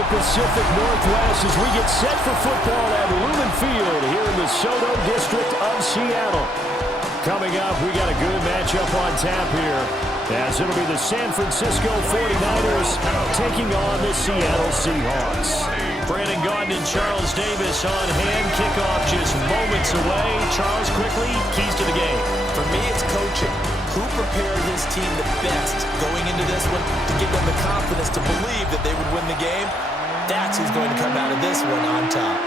the Pacific Northwest as we get set for football at Lumen Field here in the Soto District of Seattle. Coming up, we got a good matchup on tap here, as it'll be the San Francisco 49ers taking on the Seattle Seahawks. Brandon Gaudin and Charles Davis on hand. Kickoff just moments away. Charles, quickly, keys to the game. For me, it's coaching. Who prepared his team the best going into this one to give them the confidence to believe that they would win the game? That's who's going to come out of this one on top.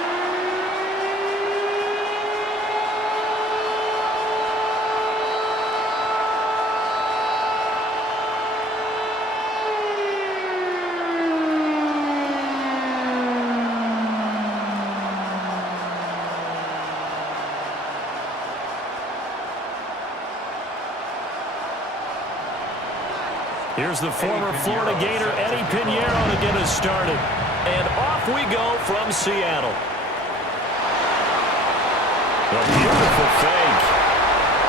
Here's the former Florida Gator, Eddie Pinheiro, to get us started. And off we go from Seattle. A beautiful fake.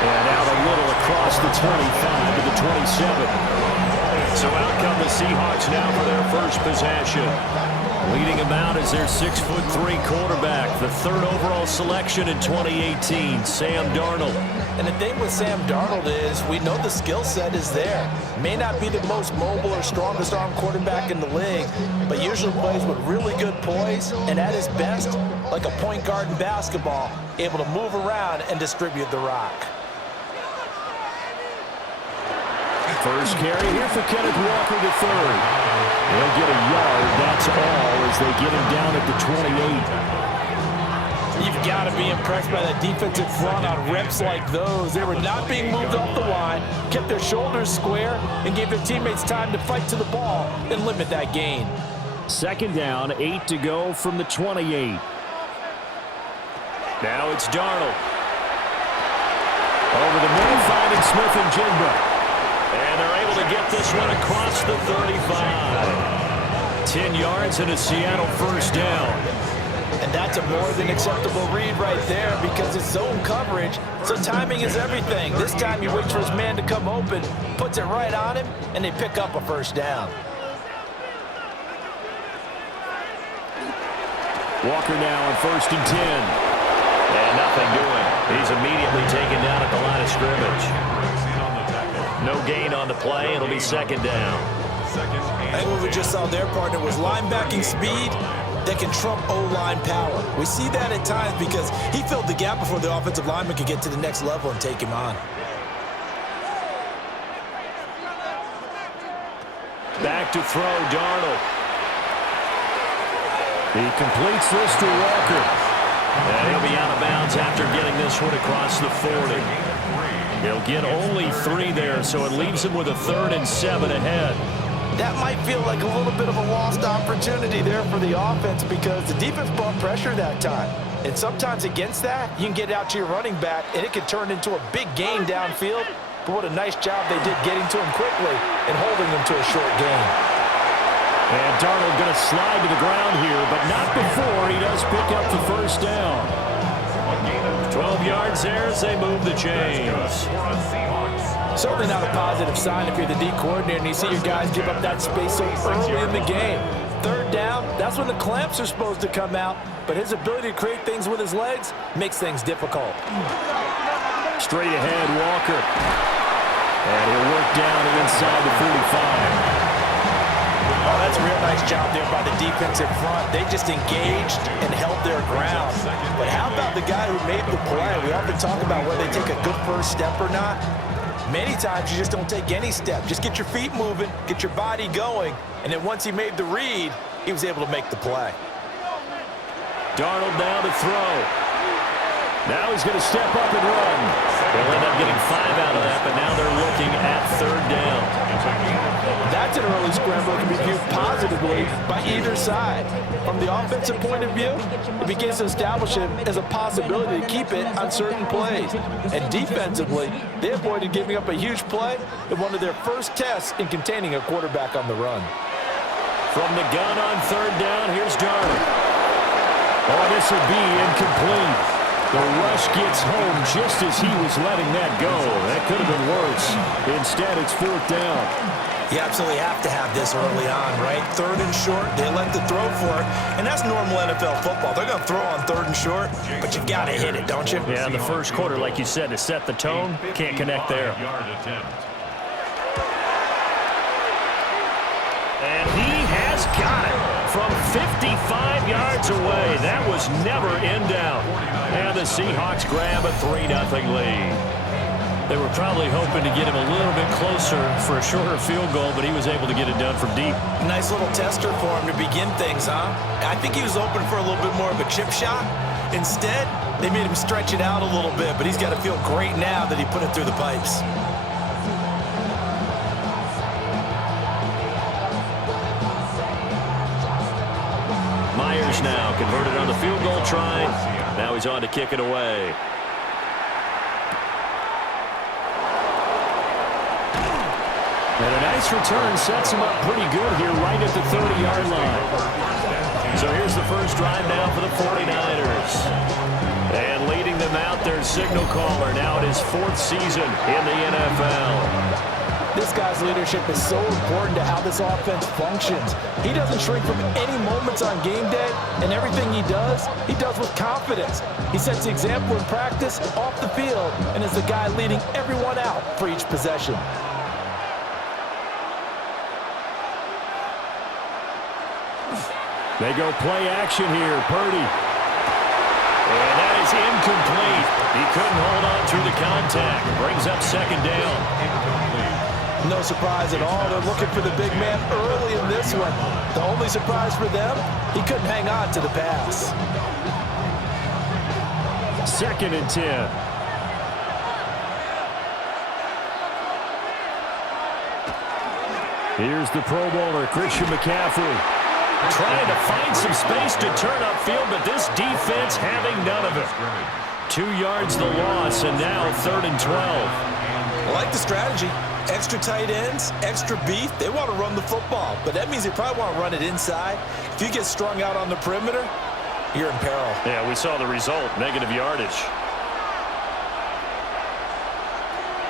And out a little across the 25 to the 27. So out come the Seahawks now for their first possession. Leading them out is their 6'3" quarterback, the third overall selection in 2018, Sam Darnold. And the thing with Sam Darnold is we know the skill set is there. May not be the most mobile or strongest arm quarterback in the league, but usually plays with really good poise, and at his best, like a point guard in basketball, able to move around and distribute the rock. First carry here for Kenneth Walker to third. He'll get a yard, that's all, as they get him down at the 28. You've got to be impressed by that defensive front on reps like those. They were not being moved off the line, kept their shoulders square, and gave their teammates time to fight to the ball and limit that gain. Second down, 8 to go from the 28. Now it's Darnold. Over the middle, finding Smith and Jigba. And they're able to get this one across the 35. 10 yards and a Seattle first down. And that's a more than acceptable read right there because it's zone coverage, so timing is everything. This time he waits for his man to come open, puts it right on him, and they pick up a first down. Walker now on 1st and 10. And nothing doing. He's immediately taken down at the line of scrimmage. No gain on the play. It'll be second down. I think what we just saw their partner was linebacking speed that can trump O-line power. We see that at times because he filled the gap before the offensive lineman could get to the next level and take him on. Back to throw, Darnold. He completes this to Walker. And he'll be out of bounds after getting this one across the 40. He'll get only 3 there, so it leaves him with a 3rd and 7 ahead. That might feel like a little bit of a lost opportunity there for the offense because the defense brought pressure that time. And sometimes against that, you can get out to your running back, and it can turn into a big gain downfield. But what a nice job they did getting to him quickly and holding him to a short gain. And Darnold going to slide to the ground here, but not before he does pick up the first down. 12 yards there as they move the chains. Certainly not a positive sign if you're the D coordinator and you see your guys give up that space so early in the game. Third down, that's when the clamps are supposed to come out, but his ability to create things with his legs makes things difficult. Straight ahead, Walker. And he'll work down inside the 45. Oh, that's a real nice job there by the defensive front. They just engaged and held their ground. But how about the guy who made the play? We often talk about whether they take a good first step or not. Many times you just don't take any step. Just get your feet moving, get your body going, and then once he made the read, he was able to make the play. Darnold down to throw. Now he's going to step up and run. They'll end up getting 5 out of that, but now they're looking at 3rd down. That's an early scramble that can be viewed positively by either side. From the offensive point of view, it begins to establish it as a possibility to keep it on certain plays. And defensively, they avoided giving up a huge play in one of their first tests in containing a quarterback on the run. From the gun on 3rd down, here's Darnold. Oh, this will be incomplete. The rush gets home just as he was letting that go. That could have been worse. Instead, it's 4th down. You absolutely have to have this early on, right? 3rd and short, they let the throw for it, and that's normal NFL football. They're going to throw on 3rd and short, but you've got to hit it, don't you? Yeah, in the first quarter, like you said, to set the tone, can't connect there. And he has got it from 55 yards away. That was never in doubt. And the Seahawks grab a 3-0 lead. They were probably hoping to get him a little bit closer for a shorter field goal, but he was able to get it done from deep. Nice little tester for him to begin things, huh? I think he was open for a little bit more of a chip shot. Instead, they made him stretch it out a little bit, but he's got to feel great now that he put it through the pipes. Myers now converted on the field goal try. Now he's on to kick it away. And a nice return sets him up pretty good here right at the 30-yard line. So here's the first drive now for the 49ers. And leading them out, their signal caller now in his 4th season in the NFL. This guy's leadership is so important to how this offense functions. He doesn't shrink from any moments on game day, and everything he does with confidence. He sets the example in practice, off the field, and is the guy leading everyone out for each possession. They go play action here. Purdy. And that is incomplete. He couldn't hold on through the contact. Brings up 2nd down. No surprise at all. They're looking for the big man early in this one. The only surprise for them, he couldn't hang on to the pass. 2nd and 10. Here's the Pro Bowler, Christian McCaffrey. Trying to find some space to turn upfield, but this defense having none of it. 2 yards the loss, and now 3rd and 12. I like the strategy. Extra tight ends, extra beef. They want to run the football, but that means they probably want to run it inside. If you get strung out on the perimeter, you're in peril. Yeah, we saw the result, negative yardage.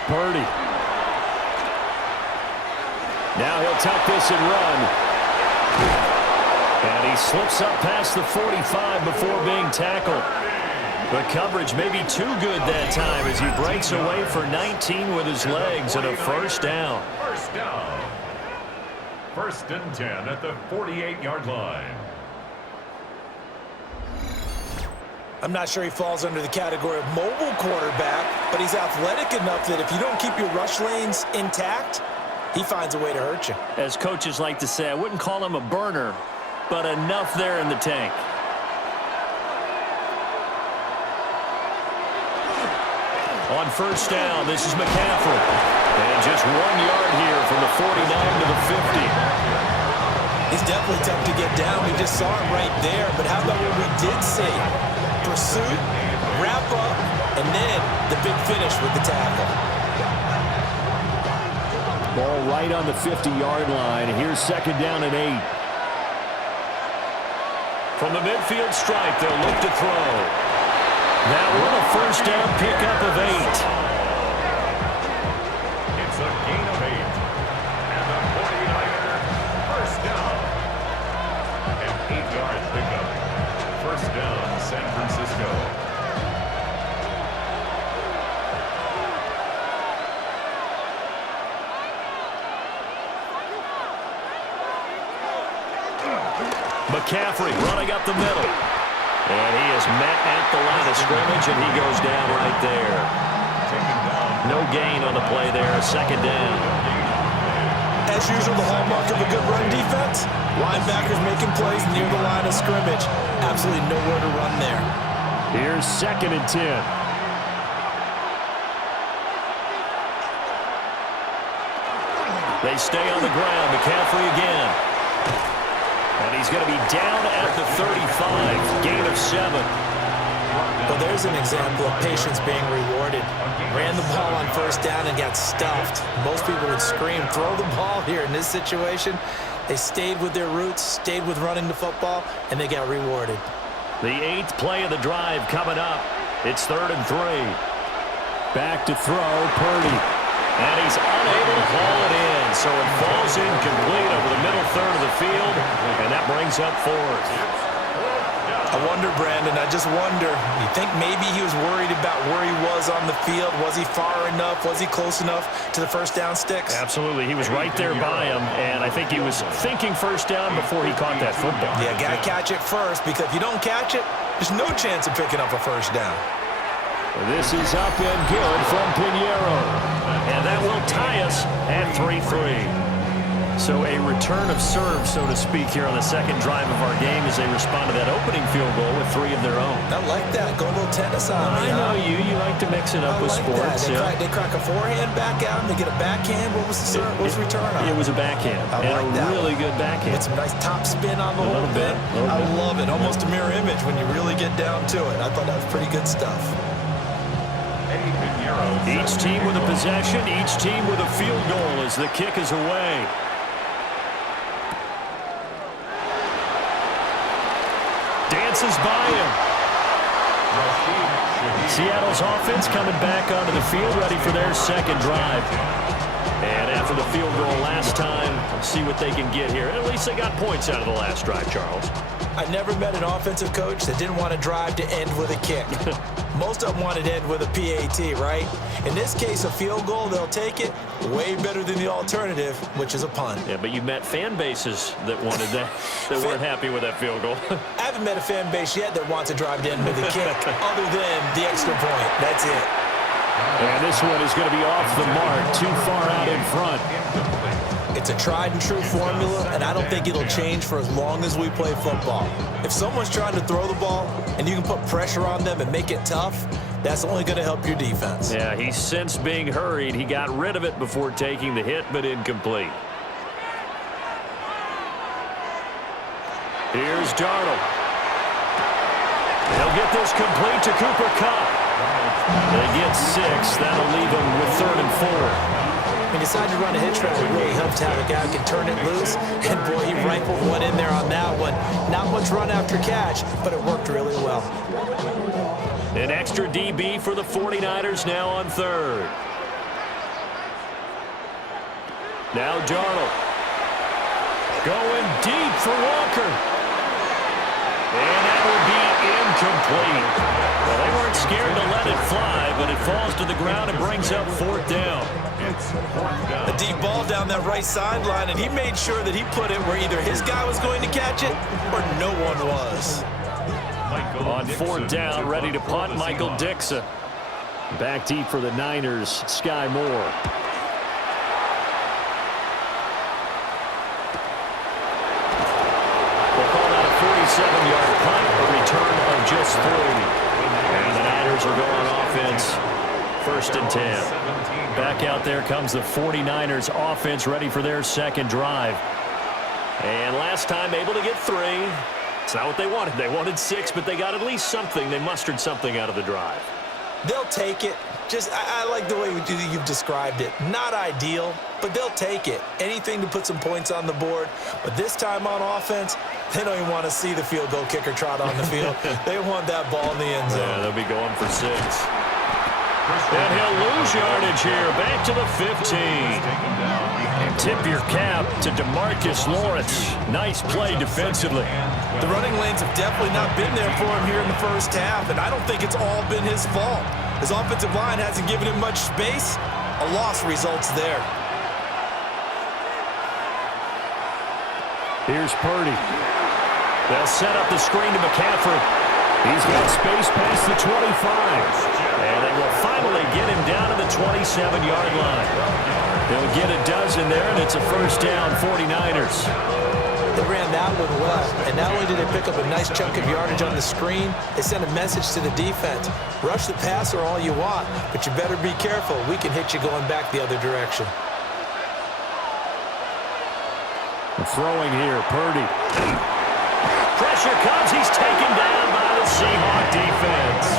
Purdy. Now he'll tuck this and run. And he slips up past the 45 before being tackled. The coverage may be too good that time as he breaks away for 19 with his legs and a 1st down. 1st and 10 at the 48-yard line. I'm not sure he falls under the category of mobile quarterback, but he's athletic enough that if you don't keep your rush lanes intact, he finds a way to hurt you. As coaches like to say, I wouldn't call him a burner, but enough there in the tank. On 1st down, this is McCaffrey. And just 1 yard here from the 49 to the 50. He's definitely tough to get down. We just saw him right there. But how about what we did see? Pursuit, wrap up, and then the big finish with the tackle. Ball right on the 50-yard line. Here's 2nd down and 8. From the midfield stripe, they'll look to throw. That one a 1st down pickup of 8. It's a gain of 8. And the 49er 1st down. An 8-yard pickup. 1st down, San Francisco. McCaffrey running up the middle. And he is met at the line of scrimmage, and he goes down right there. No gain on the play there, 2nd down. As usual, the hallmark of a good run defense, linebackers making plays near the line of scrimmage. Absolutely nowhere to run there. Here's 2nd and 10. They stay on the ground. McCaffrey again. And he's going to be down at the 35. Gain of 7. Well, there's an example of patience being rewarded. Ran the ball on 1st down and got stuffed. Most people would scream, throw the ball here. In this situation, they stayed with their roots, stayed with running the football, and they got rewarded. The 8th play of the drive coming up. It's 3rd and 3. Back to throw, Purdy. And he's unable to haul it in. And so it falls incomplete over the middle third of the field, and that brings up fourth. I wonder, Brandon, I just wonder, you think maybe he was worried about where he was on the field? Was he far enough? Was he close enough to the first down sticks? Absolutely. He was right there by him, and I think he was thinking first down before he caught that football. Yeah, got to catch it first, because if you don't catch it, there's no chance of picking up a first down. This is up and good from Pinheiro, and that will tie us at 3-3. So a return of serve, so to speak, here on the second drive of our game as they respond to that opening field goal with 3 of their own. I like that. Go a little tennis on me. I know you. You like to mix it up with sports. They crack a forehand back out, and they get a backhand. What was the serve? What was the return on? It was a backhand. And a really good backhand. Get some nice top spin on the whole thing. I love it. Almost a mirror image when you really get down to it. I thought that was pretty good stuff. Each team with a possession, each team with a field goal as the kick is away. Dances by him. Seattle's offense coming back onto the field, ready for their second drive. And after the field goal last time, let's see what they can get here. At least they got points out of the last drive, Charles. I never met an offensive coach that didn't want to drive to end with a kick. Most of them wanted to end with a PAT, right? In this case, a field goal, they'll take it. Way better than the alternative, which is a punt. Yeah, but you met fan bases that wanted that, that weren't happy with that field goal. I haven't met a fan base yet that wants to drive to end with a kick, other than the extra point. That's it. And this one is going to be off the mark, too far out in front. It's a tried and true formula, and I don't think it'll change for as long as we play football. If someone's trying to throw the ball and you can put pressure on them and make it tough, that's only going to help your defense. Yeah, he sensed being hurried. He got rid of it before taking the hit, but incomplete. Here's Darnold. He'll get this complete to Cooper Kupp. They get 6. That'll leave him with 3rd and 4. When you decide to run a hitch route, it really helps to have a guy who can turn it loose. And, boy, he rifled one in there on that one. Not much run after catch, but it worked really well. An extra DB for the 49ers now on 3rd. Now Darnold. Going deep for Walker. And that will be incomplete. Well, they weren't scared to let it fly, but it falls to the ground and brings up 4th down. A deep ball down that right sideline, and he made sure that he put it where either his guy was going to catch it or no one was. On 4th down, ready to punt, Michael Dixon. Back deep for the Niners, Sky Moore. We'll call that a 47-yard punt, a return of just 3. And the Niners are going offense, 1st and 10. Back out there comes the 49ers offense, ready for their second drive. And last time able to get 3. It's not what they wanted. They wanted 6, but they got at least something. They mustered something out of the drive. They'll take it. I like the way you've described it. Not ideal, but they'll take it. Anything to put some points on the board. But this time on offense, they don't even want to see the field goal kicker trot on the field. They want that ball in the end zone. Yeah, they'll be going for 6. And he'll lose yardage here. Back to the 15. And tip your cap to DeMarcus Lawrence. Nice play defensively. The running lanes have definitely not been there for him here in the first half, and I don't think it's all been his fault. His offensive line hasn't given him much space. A loss results there. Here's Purdy. They'll set up the screen to McCaffrey. He's got space past the 25. And they will finally get him down to the 27-yard line. They'll get a dozen there, and it's a 1st down, 49ers. They ran that one well, and not only did they pick up a nice chunk of yardage on the screen, they sent a message to the defense. Rush the passer all you want, but you better be careful. We can hit you going back the other direction. Throwing here, Purdy. Pressure comes. He's taken down by the Seahawks defense.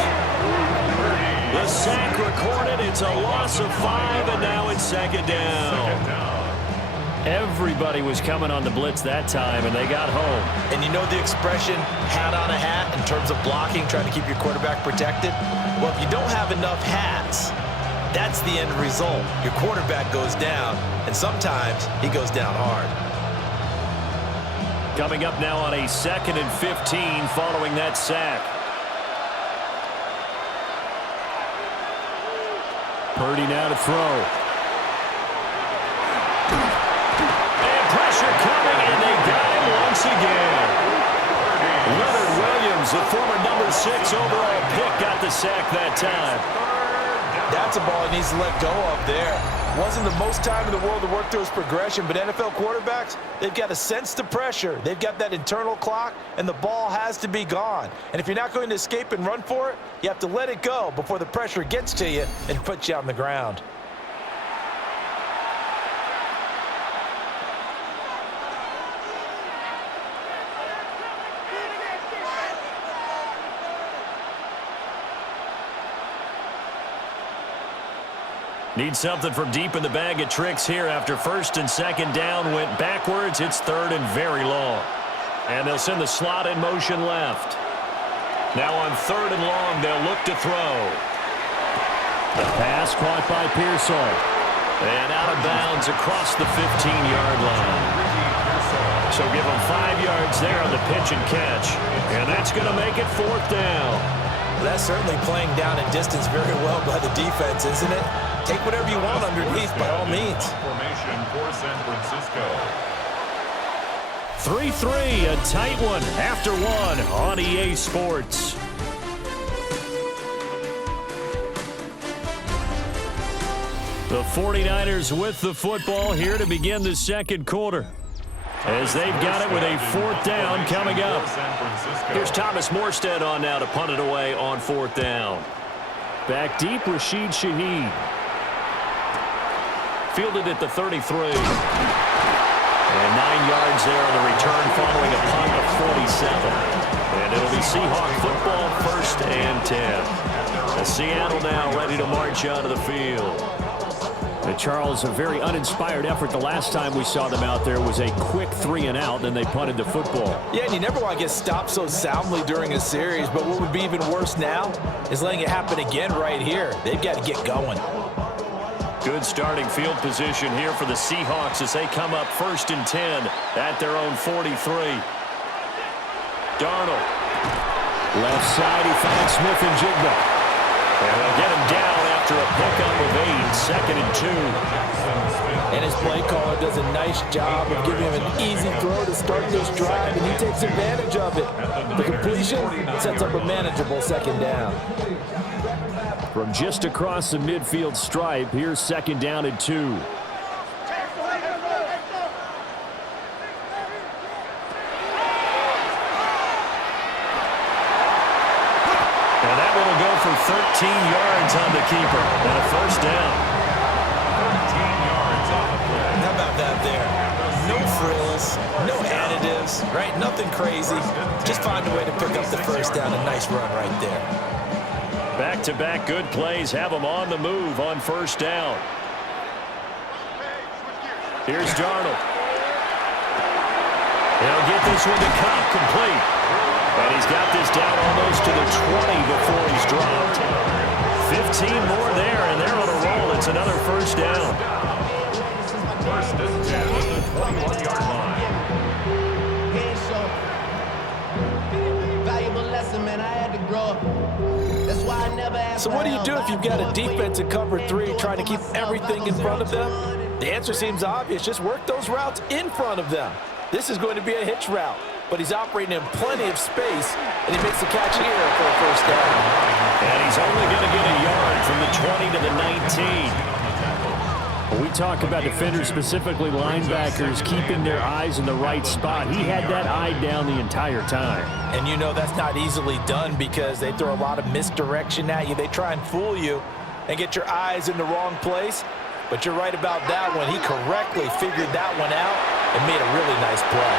The sack recorded. It's a loss of 5, and now it's 2nd down. Everybody was coming on the blitz that time, and they got home. And you know the expression, hat on a hat, in terms of blocking, trying to keep your quarterback protected? Well, if you don't have enough hats, That's the end result. Your quarterback goes down, and sometimes he goes down hard. Coming up now on a 2nd and 15 following that sack. Purdy now to throw. And pressure coming, and they got him once again. Leonard Williams, the former number 6 overall pick, got the sack that time. That's a ball he needs to let go of there. Wasn't the most time in the world to work through his progression, but NFL quarterbacks, they've got to sense the pressure. They've got that internal clock, and the ball has to be gone. And if you're not going to escape and run for it, you have to let it go before the pressure gets to you and puts you on the ground. Need something from deep in the bag of tricks here after 1st and 2nd down went backwards. It's 3rd and very long. And they'll send the slot in motion left. Now on 3rd and long, they'll look to throw. The pass caught by Pearsall. And out of bounds across the 15-yard line. So give them 5 yards there on the pitch and catch. And that's going to make it 4th down. That's certainly playing down and distance very well by the defense, isn't it? Take whatever you want underneath by all means. Formation for San Francisco. 3-3, a tight one after 1 on EA Sports. The 49ers with the football here to begin the 2nd quarter. As they've got it with a 4th down coming up. Here's Thomas Morstead on now to punt it away on 4th down. Back deep, Rashid Shaheed. Fielded at the 33. And 9 yards there on the return following a punt of 47. And it'll be Seahawk football 1st and 10. Seattle now ready to march out of the field. Charles, a very uninspired effort. The last time we saw them out there was a quick 3 and out, then they punted the football. Yeah, and you never want to get stopped so soundly during a series, but what would be even worse now is letting it happen again right here. They've got to get going. Good starting field position here for the Seahawks as they come up 1st and 10 at their own 43. Darnold. Left side, he finds Smith and Jigba. And they'll get him down after a pickup of 8, 2nd and 2. And his play caller does a nice job of giving him an easy throw to start this drive, and he takes advantage of it. The completion sets up a manageable 2nd down. From just across the midfield stripe, here's 2nd down and 2. And that one will go for 13 yards on the keeper. And a 1st down. 13 yards on the play. How about that there? No frills, no additives, right? Nothing crazy. Just find a way to pick up the 1st down. A nice run right there. Back-to-back good plays have them on the move on 1st down. Here's Darnold. He'll get this one to Cobb complete. And he's got this down almost to the 20 before he's dropped. 15 more there, and they're on a roll. It's another 1st down. 1st and 10 at the 21-yard line. Valuable lesson, man. I had to grow up. That's why I never asked. So what do you do if you've got a defense in cover 3 trying to keep everything in front of them? The answer seems obvious. Just work those routes in front of them. This is going to be a hitch route, but he's operating in plenty of space, and he makes the catch here for a 1st down. And he's only going to get a yard from the 20 to the 19. When we talk about defenders, specifically linebackers, keeping their eyes in the right spot, he had that eye down the entire time. And you know that's not easily done because they throw a lot of misdirection at you. They try and fool you and get your eyes in the wrong place. But you're right about that one. He correctly figured that one out and made a really nice play.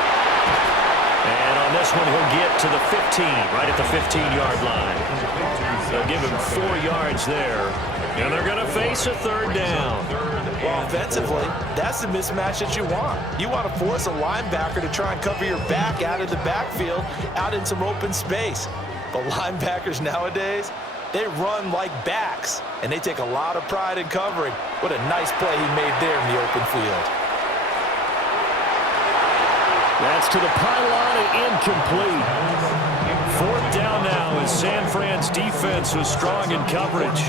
And on this one, he'll get to the 15, right at the 15-yard line. They'll give him 4 yards there. And they're going to face a 3rd down. Well, offensively, that's the mismatch that you want. You want to force a linebacker to try and cover your back out of the backfield, out in some open space. But linebackers nowadays, They run like backs, and they take a lot of pride in covering. What a nice play he made there in the open field. That's to the pylon and incomplete. Fourth down now as San Fran's defense was strong in coverage.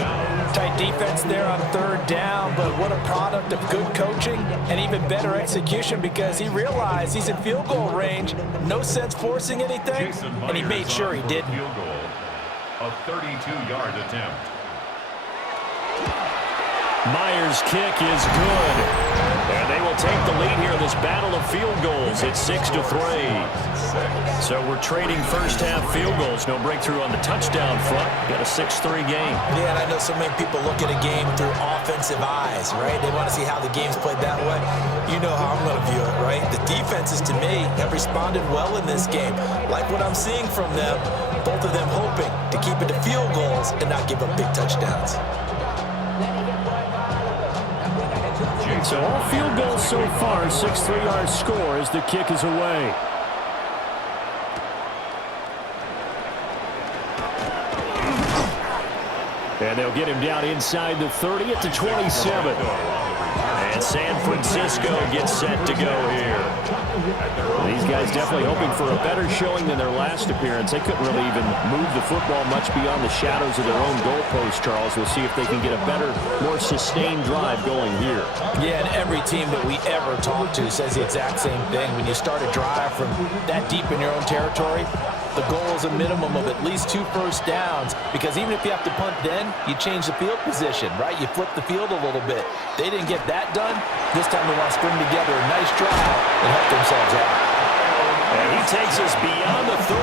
Tight defense there on third down, but what a product of good coaching and even better execution because he realized he's in field goal range. No sense forcing anything, and he made sure he didn't. Field goal, a 32-yard attempt. Myers' kick is good. And they will take the lead here in this battle of field goals. It's 6-3. So we're trading first-half field goals. No breakthrough on the touchdown front. Got a 6-3 game. Yeah, and I know so many people look at a game through offensive eyes, right? They want to see how the game's played that way. You know how I'm going to view it, right? The defenses, to me, have responded well in this game. Like what I'm seeing from them, both of them hoping to keep it to field goals and not give up big touchdowns. So all field goals so far, 6-3 our score as the kick is away. And they'll get him down inside the 30 at the 27. And San Francisco gets set to go here. These guys definitely hoping for a better showing than their last appearance. They couldn't really even move the football much beyond the shadows of their own goalpost, Charles. We'll see if they can get a better, more sustained drive going here. Yeah, and every team that we ever talk to says the exact same thing. When you start a drive from that deep in your own territory, the goal is a minimum of at least 2 first downs because even if you have to punt then, you change the field position, right? You flip the field a little bit. They didn't get that done. This time they want to string together a nice drive and help themselves out. And he takes us beyond the 35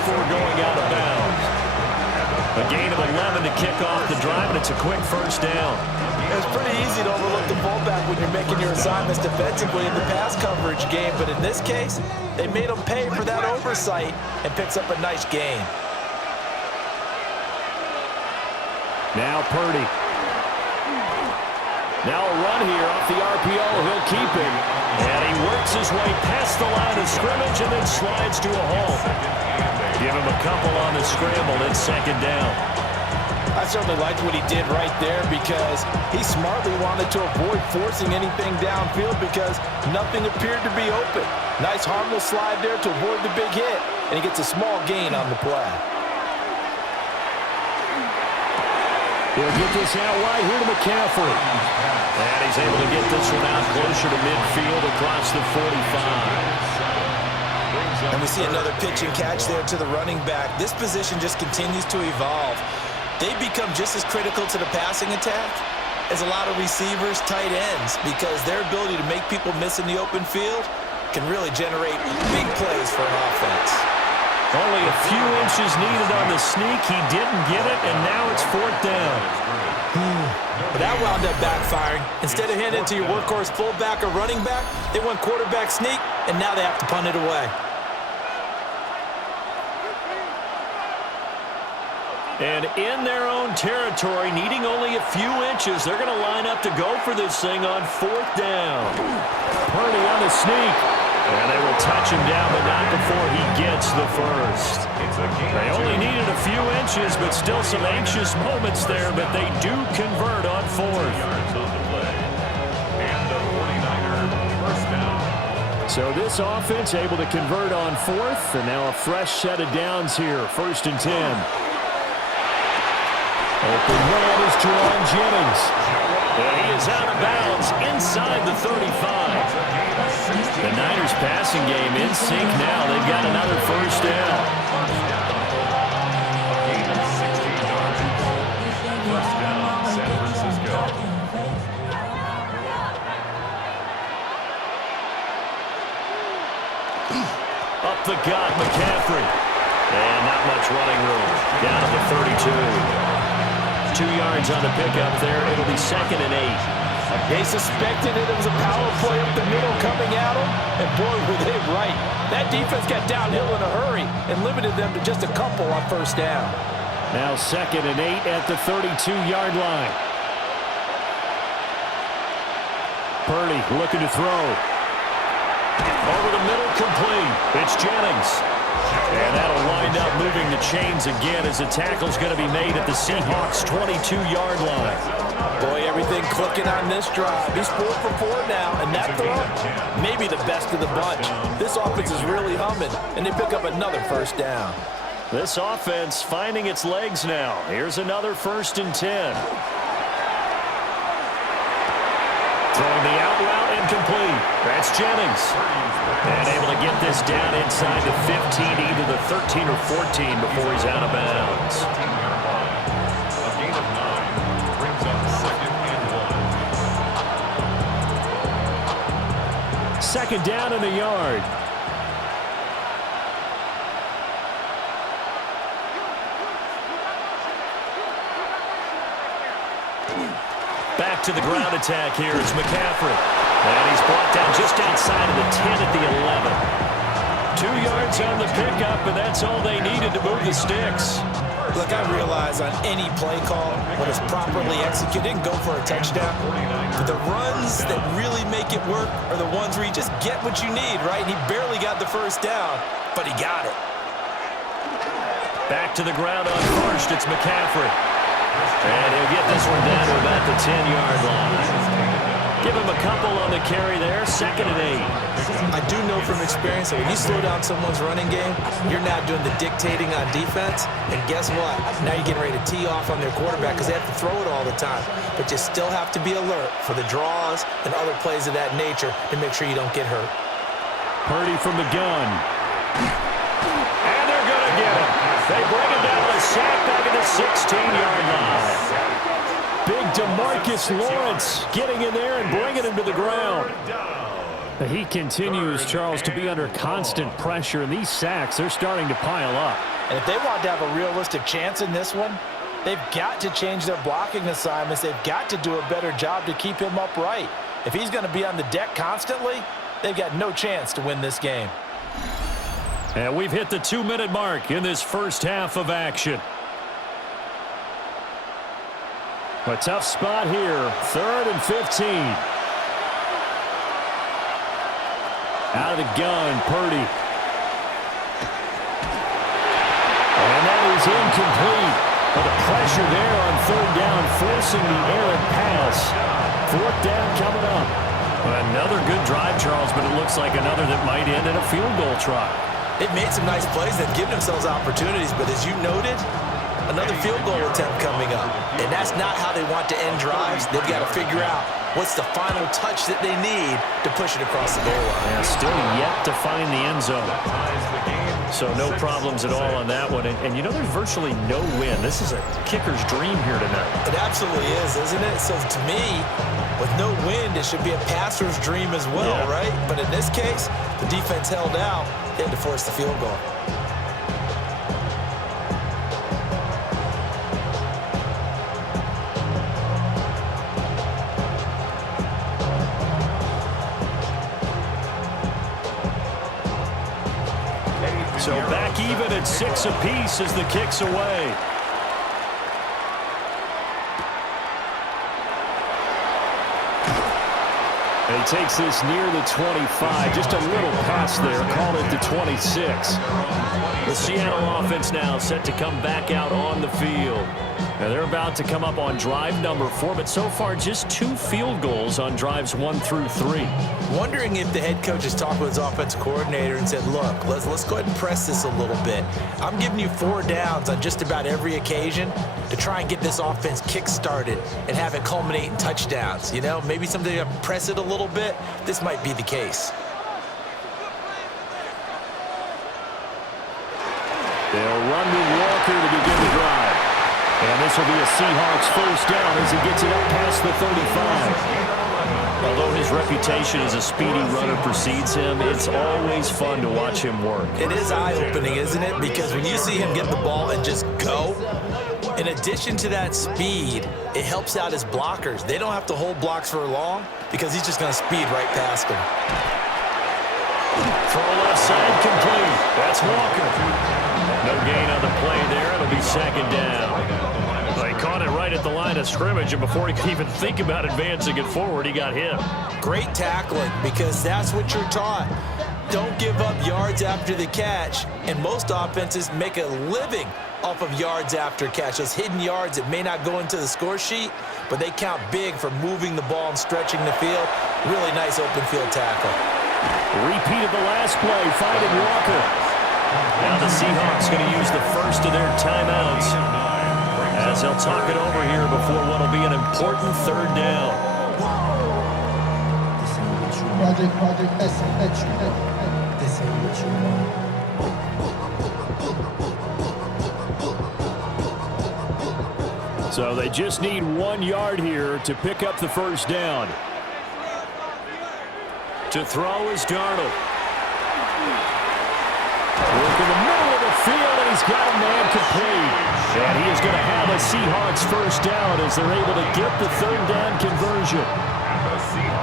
before going out of bounds. A gain of 11 to kick off the drive, and it's a quick first down. It's pretty easy to overlook the fullback when you're making your assignments defensively in the pass coverage game, but in this case, they made him pay for that oversight and picks up a nice gain. Now Purdy. Now a run here off the RPO. He'll keep it. And he works his way past the line of scrimmage and then slides to a halt. Give him a couple on the scramble. It's second down. I certainly liked what he did right there because he smartly wanted to avoid forcing anything downfield because nothing appeared to be open. Nice harmless slide there to avoid the big hit, and he gets a small gain on the play. He'll get this out wide here to McCaffrey. And he's able to get this one out closer to midfield across the 45. And we see another pitch and catch there to the running back. This position just continues to evolve. They become just as critical to the passing attack as a lot of receivers, tight ends, because their ability to make people miss in the open field can really generate big plays for an offense. Only a few inches needed on the sneak. He didn't get it, and now it's fourth down. But that wound up backfiring. Instead of handing it to your workhorse fullback or running back, they went quarterback sneak, and now they have to punt it away. And in their own territory, needing only a few inches, they're going to line up to go for this thing on fourth down. Purdy on the sneak. And they will touch him down, but not before he gets the first. They only needed a few inches, but still some anxious moments there, but they do convert on fourth. So this offense able to convert on fourth, and now a fresh set of downs here, 1st and 10. Open man is Jerron Jennings. And he is out of bounds inside the 35. The Niners passing game in sync now. They've got another first down. First down, San Francisco. Up the gut, McCaffrey. And not much running room. Down to the 32. 2 yards on the pickup there. It'll be 2nd and 8. They suspected it was a power play up the middle coming at them, and boy, were they right. That defense got downhill in a hurry and limited them to just a couple on first down. Now 2nd and 8 at the 32-yard line. Purdy looking to throw. Over the middle, complete. It's Jennings. And that'll wind up moving the chains again as the tackle's going to be made at the Seahawks' 22-yard line. Boy, everything clicking on this drive. He's 4 for 4 now, and that throw, maybe the best of the bunch. This offense is really humming, and they pick up another first down. This offense finding its legs now. Here's another 1st and 10. Throwing the out route incomplete. That's Jennings. And able to get this down inside the 15, either the 13 or 14 before he's out of bounds. A gain of 9 brings up 2nd and 1. 2nd down in the yard. Back to the ground attack here is McCaffrey. And he's brought down just outside of the 10 at the 11. 2 yards on the pickup, and that's all they needed to move the sticks. Look, I realize on any play call, when it's properly executed, go for a touchdown. But the runs that really make it work are the ones where you just get what you need, right? And he barely got the first down, but he got it. Back to the ground on 1st, it's McCaffrey. And he'll get this one down to about the 10-yard line. Give him a couple on the carry there, 2nd and 8. I do know from experience that when you slow down someone's running game, you're not doing the dictating on defense. And guess what? Now you're getting ready to tee off on their quarterback because they have to throw it all the time. But you still have to be alert for the draws and other plays of that nature to make sure you don't get hurt. Purdy from the gun. And they're going to get him. They bring him down a sack back at the 16-yard line. Big DeMarcus Lawrence getting in there and bringing him to the ground. He continues, Charles, to be under constant pressure, and these sacks, they're starting to pile up. And if they want to have a realistic chance in this one, they've got to change their blocking assignments. They've got to do a better job to keep him upright. If he's going to be on the deck constantly, they've got no chance to win this game. And we've hit the 2-minute mark in this first half of action. A tough spot here, 3rd and 15. Out of the gun, Purdy. And that is incomplete. But the pressure there on 3rd down, forcing the errant pass. 4th down coming up. Another good drive, Charles, but it looks like another that might end in a field goal try. They've made some nice plays. They've given themselves opportunities, but as you noted, another field goal attempt coming up. And that's not how they want to end drives. They've got to figure out what's the final touch that they need to push it across the goal line. Yeah, still yet to find the end zone. So no problems at all on that one. And you know, there's virtually no win. This is a kicker's dream here tonight. It absolutely is, isn't it? So to me, with no wind, it should be a passer's dream as well, right? But in this case, the defense held out. They had to force the field goal. So back even at 6 apiece as the kick's away. And he takes this near the 25. Just a little pass there. Call it the 26. The Seattle offense now set to come back out on the field. And they're about to come up on drive number 4, but so far just 2 field goals on drives 1 through 3. Wondering if the head coach has talked with his offensive coordinator and said, look, let's go ahead and press this a little bit. I'm giving you 4 downs on just about every occasion to try and get this offense kick-started and have it culminate in touchdowns. You know, maybe something to press it a little bit. This might be the case. They'll run with Walker to begin the drive. And this will be a Seahawks first down as he gets it up past the 35. Although his reputation as a speedy runner precedes him, it's always fun to watch him work. It is eye-opening, isn't it? Because when you see him get the ball and just go, in addition to that speed, it helps out his blockers. They don't have to hold blocks for long because he's just going to speed right past them. Throw left side complete. That's Walker. No gain on the play there. It'll be 2nd down. They caught it right at the line of scrimmage, and before he could even think about advancing it forward, he got hit. Great tackling, because that's what you're taught. don't give up yards after the catch, and most offenses make a living off of yards after catch. Those hidden yards that may not go into the score sheet, but they count big for moving the ball and stretching the field. Really nice open field tackle. Repeat of the last play, finding Walker. Now the Seahawks going to use the first of their timeouts as they'll talk it over here before what will be an important third down. So they just need 1 yard here to pick up the first down. To throw is Darnold. Work in the middle of the field, and he's got a man complete. And he is going to have a Seahawks first down as they're able to get the third down conversion.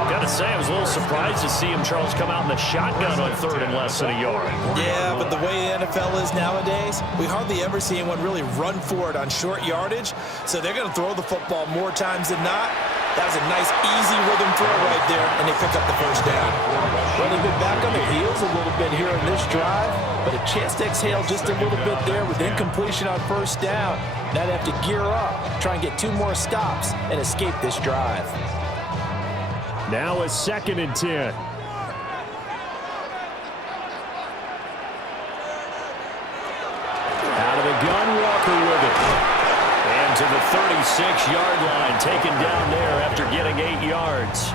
Got to say, I was a little surprised to see him, Charles, come out in the shotgun on third and less than a yard. Yeah, but the way the NFL is nowadays, we hardly ever see anyone really run for it on short yardage. So they're going to throw the football more times than not. That was a nice, easy rhythm throw right there, and they pick up the first down. Well, they've been back on their heels a little bit here in this drive, but a chance to exhale just a little bit there with incompletion on first down. Now they have to gear up, try and get 2 more stops, and escape this drive. Now a 2nd and 10. Out of the gun, Walker with it. And to the 36-yard line, taken down there after getting 8 yards.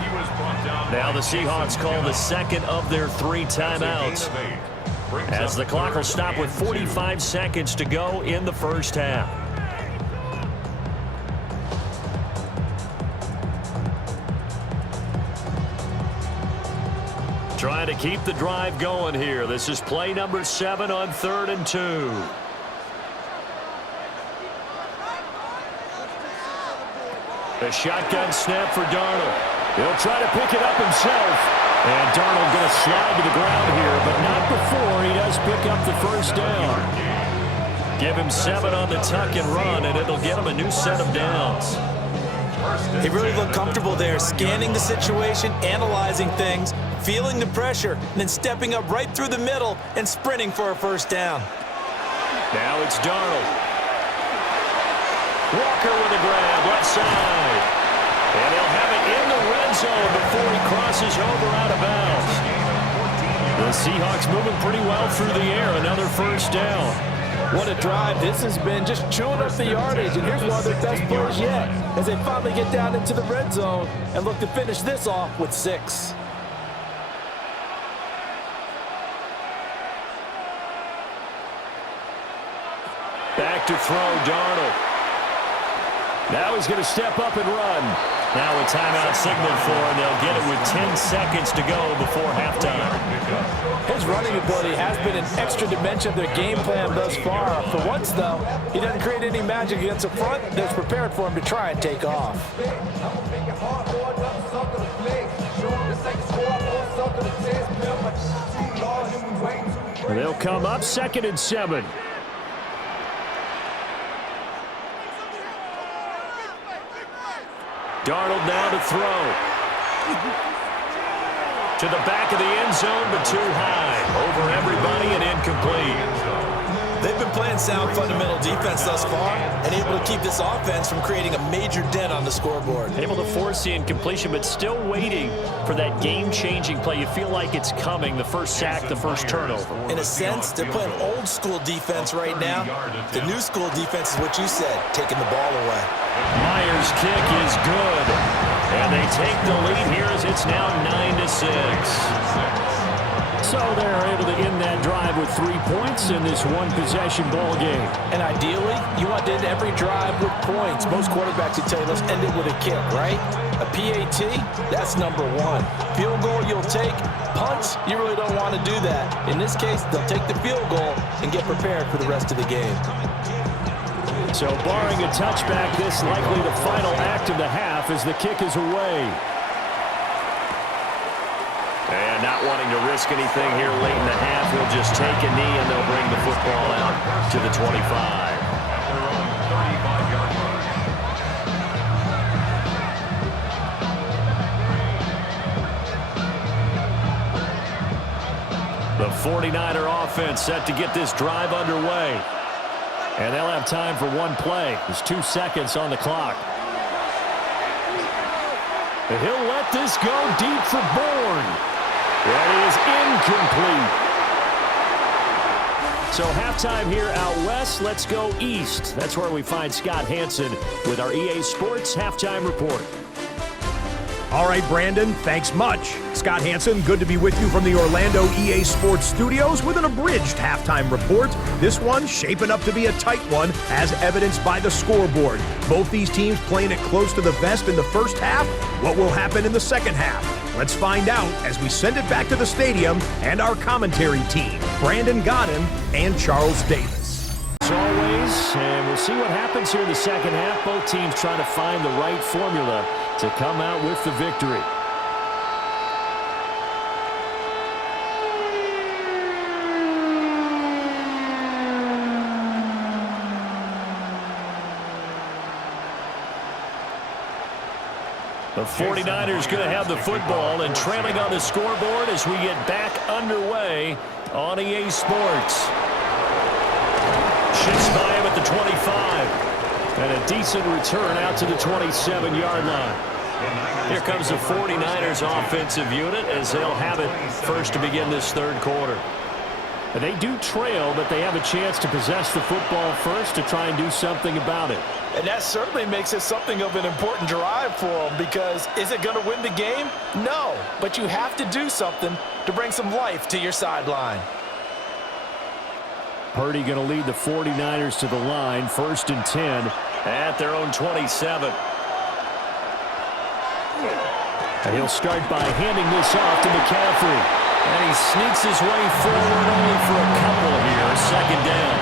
Now the Seahawks call the second of their 3 timeouts, as the clock will stop with 45 seconds to go in the first half. Trying to keep the drive going here. This is play number 7 on 3rd and 2. A shotgun snap for Darnold. He'll try to pick it up himself. And Darnold going to slide to the ground here, but not before he does pick up the first down. Give him 7 on the tuck and run, and it'll get him a new set of downs. He really looked comfortable there, scanning the situation, analyzing things, feeling the pressure, and then stepping up right through the middle and sprinting for a first down. Now it's Darnold. Walker with a grab, left side. And he'll have it in the red zone before he crosses over out of bounds. The Seahawks moving pretty well through the air. Another first down. What a drive this has been, just chewing up the yardage. And here's one of their best plays yet as they finally get down into the red zone and look to finish this off with 6. Back to throw, Darnold. Now he's going to step up and run. Now a timeout signal for him. They'll get it with 10 seconds to go before halftime. His running ability has been an extra dimension of their game plan thus far. For once, though, he doesn't create any magic against the front that's prepared for him to try and take off. They'll come up 2nd and 7. Darnold now to throw. To the back of the end zone, but too high. Over everybody and incomplete. They've been playing sound fundamental defense thus far and able to keep this offense from creating a major dent on the scoreboard. Able to force the incompletion, but still waiting for that game-changing play. You feel like it's coming, the first sack, the first turnover. In a sense, they're playing old-school defense right now. The new school defense is what you said, taking the ball away. Myers' kick is good. And they take the lead here as it's now 9-6. So they're able to end that drive with 3 points in this one-possession ball game. And ideally, you want to end every drive with points. Most quarterbacks would tell you, let's end it with a kick, right? A PAT, that's number 1. Field goal you'll take. Punts, you really don't want to do that. In this case, they'll take the field goal and get prepared for the rest of the game. So barring a touchback, this likely the final act of the half as the kick is away. And not wanting to risk anything here late in the half, he'll just take a knee and they'll bring the football out to the 25. 49er offense set to get this drive underway. And they'll have time for one play. There's 2 seconds on the clock. And he'll let this go deep for Bourne. That is incomplete. So halftime here out west. Let's go east. That's where we find Scott Hansen with our EA Sports Halftime Report. All right, Brandon, thanks much. Scott Hansen, good to be with you from the Orlando EA Sports Studios with an abridged halftime report. This one shaping up to be a tight one, as evidenced by the scoreboard. Both these teams playing it close to the vest in the first half. What will happen in the second half? Let's find out as we send it back to the stadium and our commentary team, Brandon Godden and Charles Davis. As always, and we'll see what happens here in the second half. Both teams trying to find the right formula to come out with the victory. The 49ers going to have the football and trailing on the scoreboard as we get back underway on EA Sports. Shifts by him at the 25. And a decent return out to the 27-yard line. Here comes the 49ers offensive unit as they'll have it first to begin this third quarter. And they do trail, but they have a chance to possess the football first to try and do something about it. And that certainly makes it something of an important drive for them, because is it going to win the game? No, but you have to do something to bring some life to your sideline. Purdy going to lead the 49ers to the line, 1st and 10 at their own 27. And he'll start by handing this off to McCaffrey. And he sneaks his way forward only for a couple here, 2nd down.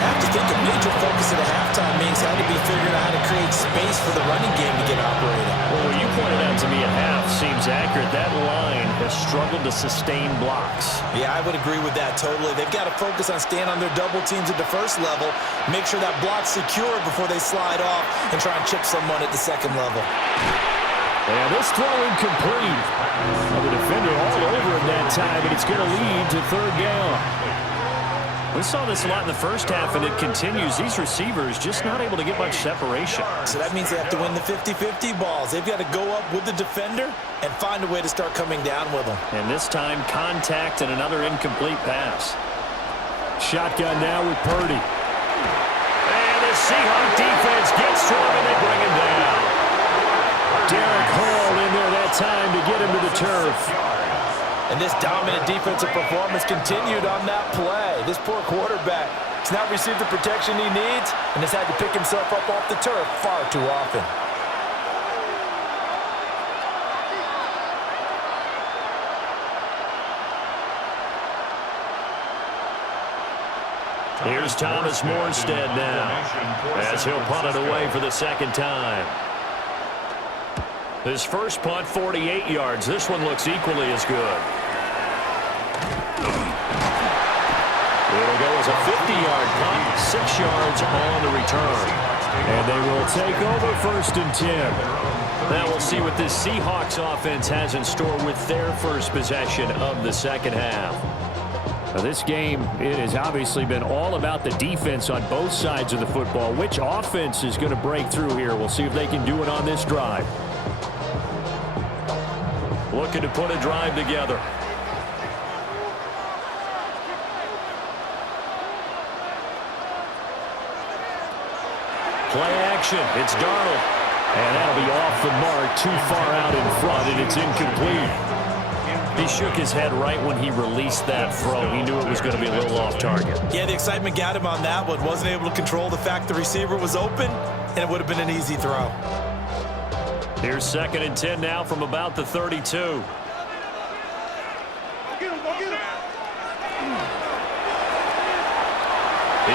I have to think a major focus at the halftime means had to be figuring out how to create space for the running game to get operating. Well, what you pointed out to me at half seems accurate. That line has struggled to sustain blocks. Yeah, I would agree with that totally. They've got to focus on staying on their double teams at the first level, make sure that block's secure before they slide off and try and chip someone at the second level. And this throw incomplete. Well, the defender all over him that time, and it's going to lead to 3rd down. We saw this a lot in the first half, and it continues. These receivers just not able to get much separation. So that means they have to win the 50-50 balls. They've got to go up with the defender and find a way to start coming down with them. And this time, contact and another incomplete pass. Shotgun now with Purdy. And the Seahawks defense gets to him, and they bring him down. Derek Hall in there that time to get him to the turf. And this dominant defensive performance continued on that play. This poor quarterback has not received the protection he needs and has had to pick himself up off the turf far too often. Here's Thomas Morstead now as he'll punt it away for the 2nd time. His first punt, 48 yards. This one looks equally as good. It'll go as a 50-yard punt, 6 yards on the return. And they will take over 1st and 10. Now we'll see what this Seahawks offense has in store with their first possession of the second half. Now this game, it has obviously been all about the defense on both sides of the football. Which offense is going to break through here? We'll see if they can do it on this drive. Looking to put a drive together. Play action. It's Darnold. And that'll be off the mark, too far out in front, and it's incomplete. He shook his head right when he released that throw. He knew it was going to be a little off target. Yeah, the excitement got him on that one. Wasn't able to control the fact the receiver was open, and it would have been an easy throw. Here's 2nd and 10 now from about the 32. He's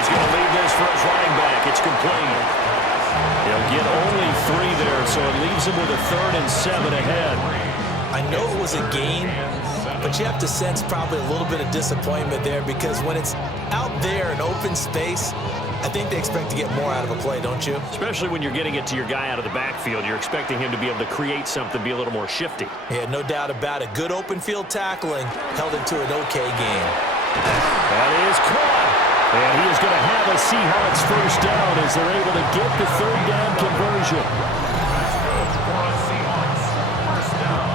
going to leave this for his running back. It's complete. He'll get only 3 there, so it leaves him with a 3rd and 7 ahead. I know it was a gain, but you have to sense probably a little bit of disappointment there because when it's out there in open space, I think they expect to get more out of a play, don't you? Especially when you're getting it to your guy out of the backfield. You're expecting him to be able to create something, be a little more shifty. Yeah, no doubt about it. Good open field tackling held into an okay game. That is caught. And he is going to have a Seahawks first down as they're able to get the third down conversion. That's good for a Seahawks. First down.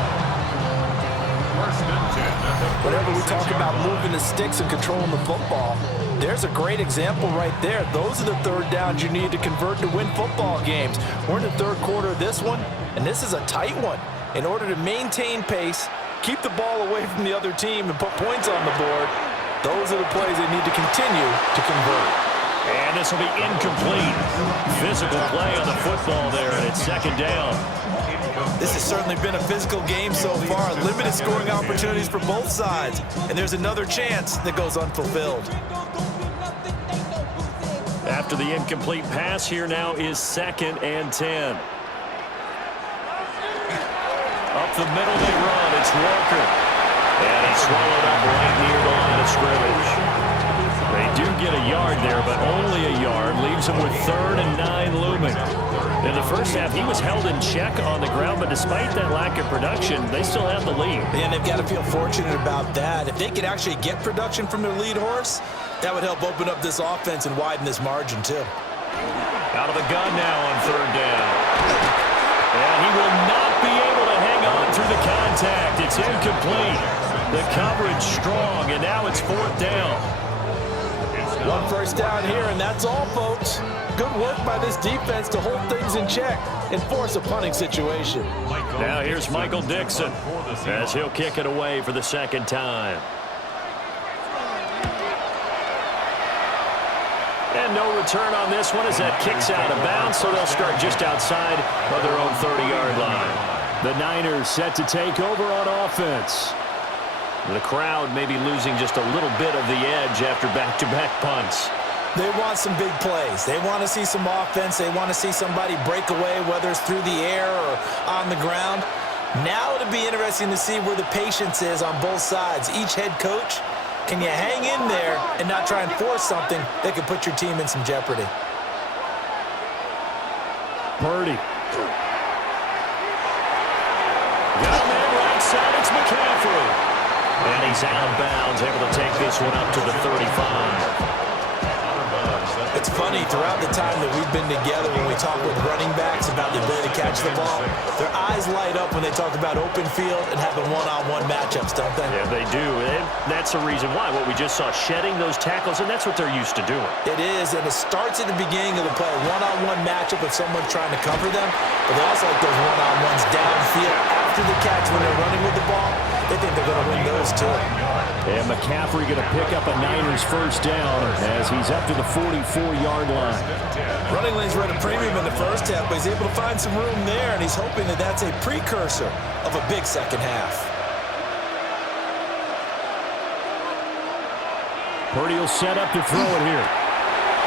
First and 10 at the Whenever we talk 46-yard about line. moving the sticks and controlling the football, there's a great example right there. Those are the third downs you need to convert to win football games. We're in the third quarter of this one, and this is a tight one. In order to maintain pace, keep the ball away from the other team, and put points on the board, those are the plays they need to continue to convert. And this will be incomplete. Physical play on the football there, and it's second down. This has certainly been a physical game so far. Limited scoring opportunities for both sides, and there's another chance that goes unfulfilled. After the incomplete pass, here now is 2nd and 10. Up the middle they run. It's Walker. And he's swallowed up right near the line of scrimmage. They do get a yard there, but only a yard. Leaves him with 3rd and 9 looming. In the first half, he was held in check on the ground, but despite that lack of production, they still have the lead. And they've got to feel fortunate about that. If they could actually get production from their lead horse, that would help open up this offense and widen this margin, too. Out of the gun now on 3rd down. And he will not be able to hang on through the contact. It's incomplete. The coverage strong, and now it's 4th down. One first down here, and that's all, folks. Good work by this defense to hold things in check and force a punting situation. Now here's Michael Dixon as he'll kick it away for the 2nd time. And no return on this one as that kicks out of bounds, so they'll start just outside of their own 30-yard line. The Niners set to take over on offense. The crowd may be losing just a little bit of the edge after back-to-back punts. They want some big plays. They want to see some offense. They want to see somebody break away, whether it's through the air or on the ground. Now it'll be interesting to see where the patience is on both sides. Each head coach, can you hang in there and not try and force something that could put your team in some jeopardy? Purdy. Got a man right side. It's McCaffrey. And he's out of bounds, able to take this one up to the 35. It's funny, throughout the time that we've been together, when we talk with running backs about the ability to catch the ball, their eyes light up when they talk about open field and having one-on-one matchups, don't they? Yeah, they do. And that's the reason why. What we just saw, shedding those tackles, and that's what they're used to doing. It is, and it starts at the beginning of the play. One-on-one matchup with someone trying to cover them, but they also like those one-on-ones downfield after the catch when they're running with the ball. They think they're going to win those, too. And McCaffrey going to pick up a Niners first down as he's up to the 44-yard line. Running lanes were at a premium in the first half, but he's able to find some room there, and he's hoping that that's a precursor of a big second half. Purdy will set up to throw it here.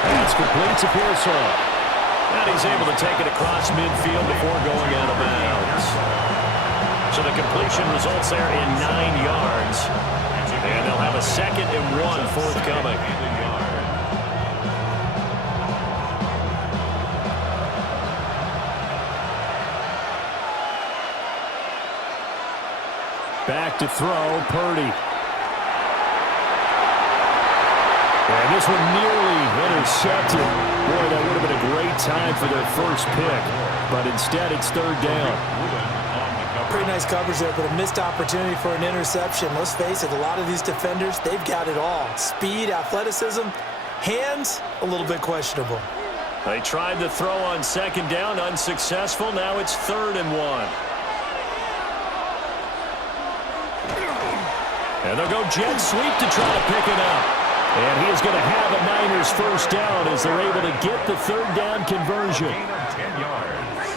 And it's complete to Pearsall. And he's able to take it across midfield before going out of bounds. So the completion results there in 9 yards. And they'll have a 2nd and 1 forthcoming. Back to throw, Purdy. And this one nearly intercepted. Boy, that would have been a great time for their first pick. But instead, it's 3rd down. Pretty nice coverage there, but a missed opportunity for an interception. Let's face it, a lot of these defenders, they've got it all. Speed, athleticism, hands, a little bit questionable. They tried the throw on 2nd down, unsuccessful. Now it's 3rd and 1. And they'll go jet sweep to try to pick it up. And he is going to have a Niners first down as they're able to get the 3rd down conversion. Gain of 10 yards.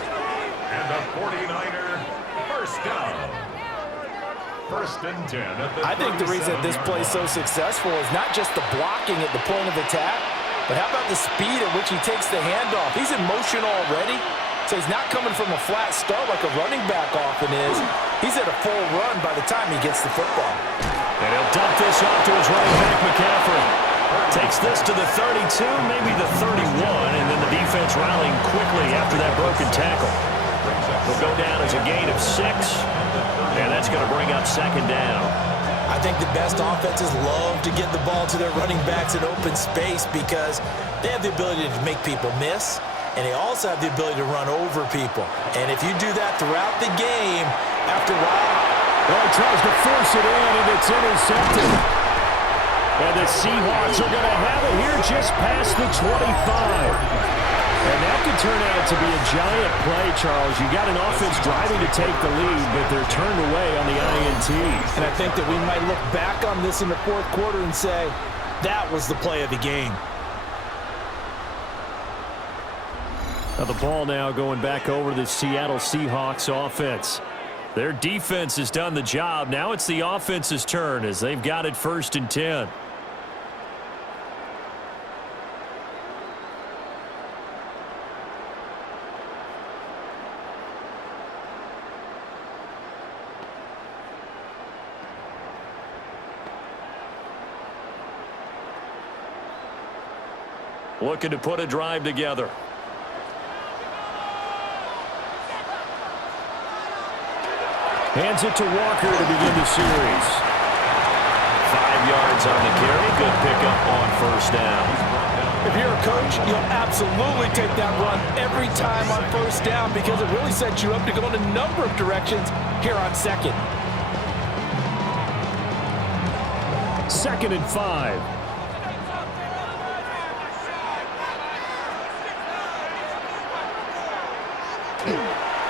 And the 49er first down. 1st and 10 at the I think the reason that this play is so successful is not just the blocking at the point of attack, but how about the speed at which he takes the handoff? He's in motion already, So he's not coming from a flat start like a running back often is. He's at a full run by the time he gets the football. And he'll dump this off to his running back, McCaffrey. Takes this to the 32, maybe the 31, and then the defense rallying quickly after that broken tackle. Will go down as a gain of 6, and that's going to bring up second down. I think the best offenses love to get the ball to their running backs in open space because they have the ability to make people miss, and they also have the ability to run over people. And if you do that throughout the game, after a while... Well, he tries to force it in, and it's intercepted. And the Seahawks are going to have it here just past the 25. And that could turn out to be a giant play, Charles. You got an offense driving to take the lead, but they're turned away on the INT. And I think that we might look back on this in the fourth quarter and say, that was the play of the game. Now the ball now going back over to the Seattle Seahawks offense. Their defense has done the job. Now it's the offense's turn as they've got it 1st and 10. Looking to put a drive together. Hands it to Walker to begin the series. 5 yards on the carry. Good pickup on 1st down. If you're a coach, you'll absolutely take that run every time on 1st down because it really sets you up to go in a number of directions here on 2nd. 2nd and 5.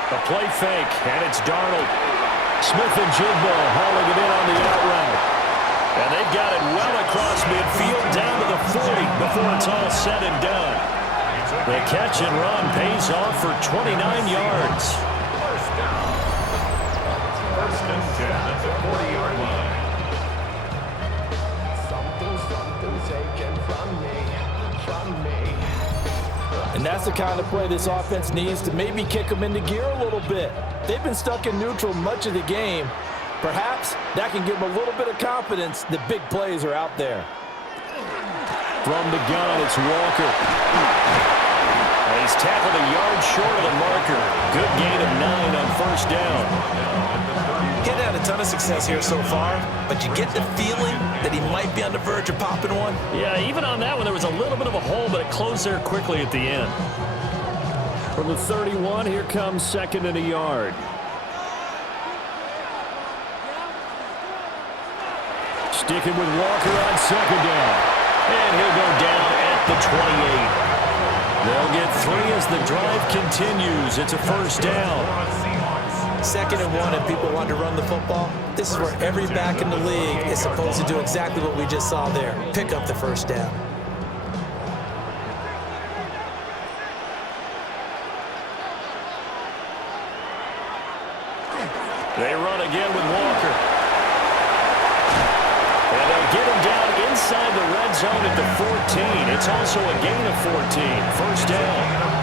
A play fake, and it's Darnold. Smith and Jigbo hauling it in on the out route. And they've got it well across midfield down to the 40 before it's all said and done. The catch and run pays off for 29 yards. 1st down. 1st and 10 at the 40-yard line. Something's taken from me. And that's the kind of play this offense needs to maybe kick them into gear a little bit. They've been stuck in neutral much of the game. Perhaps that can give them a little bit of confidence that big plays are out there. From the gun, it's Walker. And he's tackled a yard short of the marker. Good gain of 9 on 1st down. He's had a ton of success here so far, but you get the feeling that he might be on the verge of popping one. Yeah, even on that one, there was a little bit of a hole, but it closed there quickly at the end. From the 31, here comes 2nd and a yard. Sticking with Walker on 2nd down. And he'll go down at the 28. They'll get 3 as the drive continues. It's a 1st down. 2nd and 1, if people want to run the football, this is where every back in the league is supposed to do exactly what we just saw there. Pick up the 1st down. They run again with Walker. And they'll get him down inside the red zone at the 14. It's also a gain of 14. 1st down.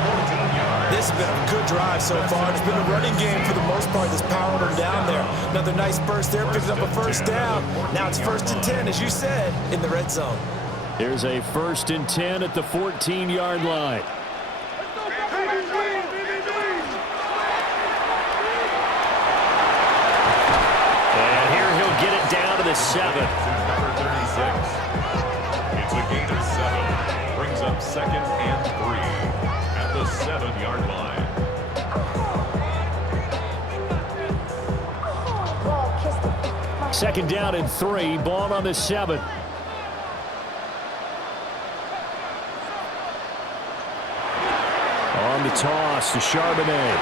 This has been a good drive so far. It's been a running game for the most part that's powered them down there. Another nice burst there, picking up a 1st down. Now it's 1st and 10, as you said, in the red zone. Here's a 1st and 10 at the 14-yard line. And here he'll get it down to the 7. Number 36. It's a gain of 7. Brings up 2nd and 3. The 7-yard line. Second down and 3. Ball on the 7. On the toss to Charbonnet.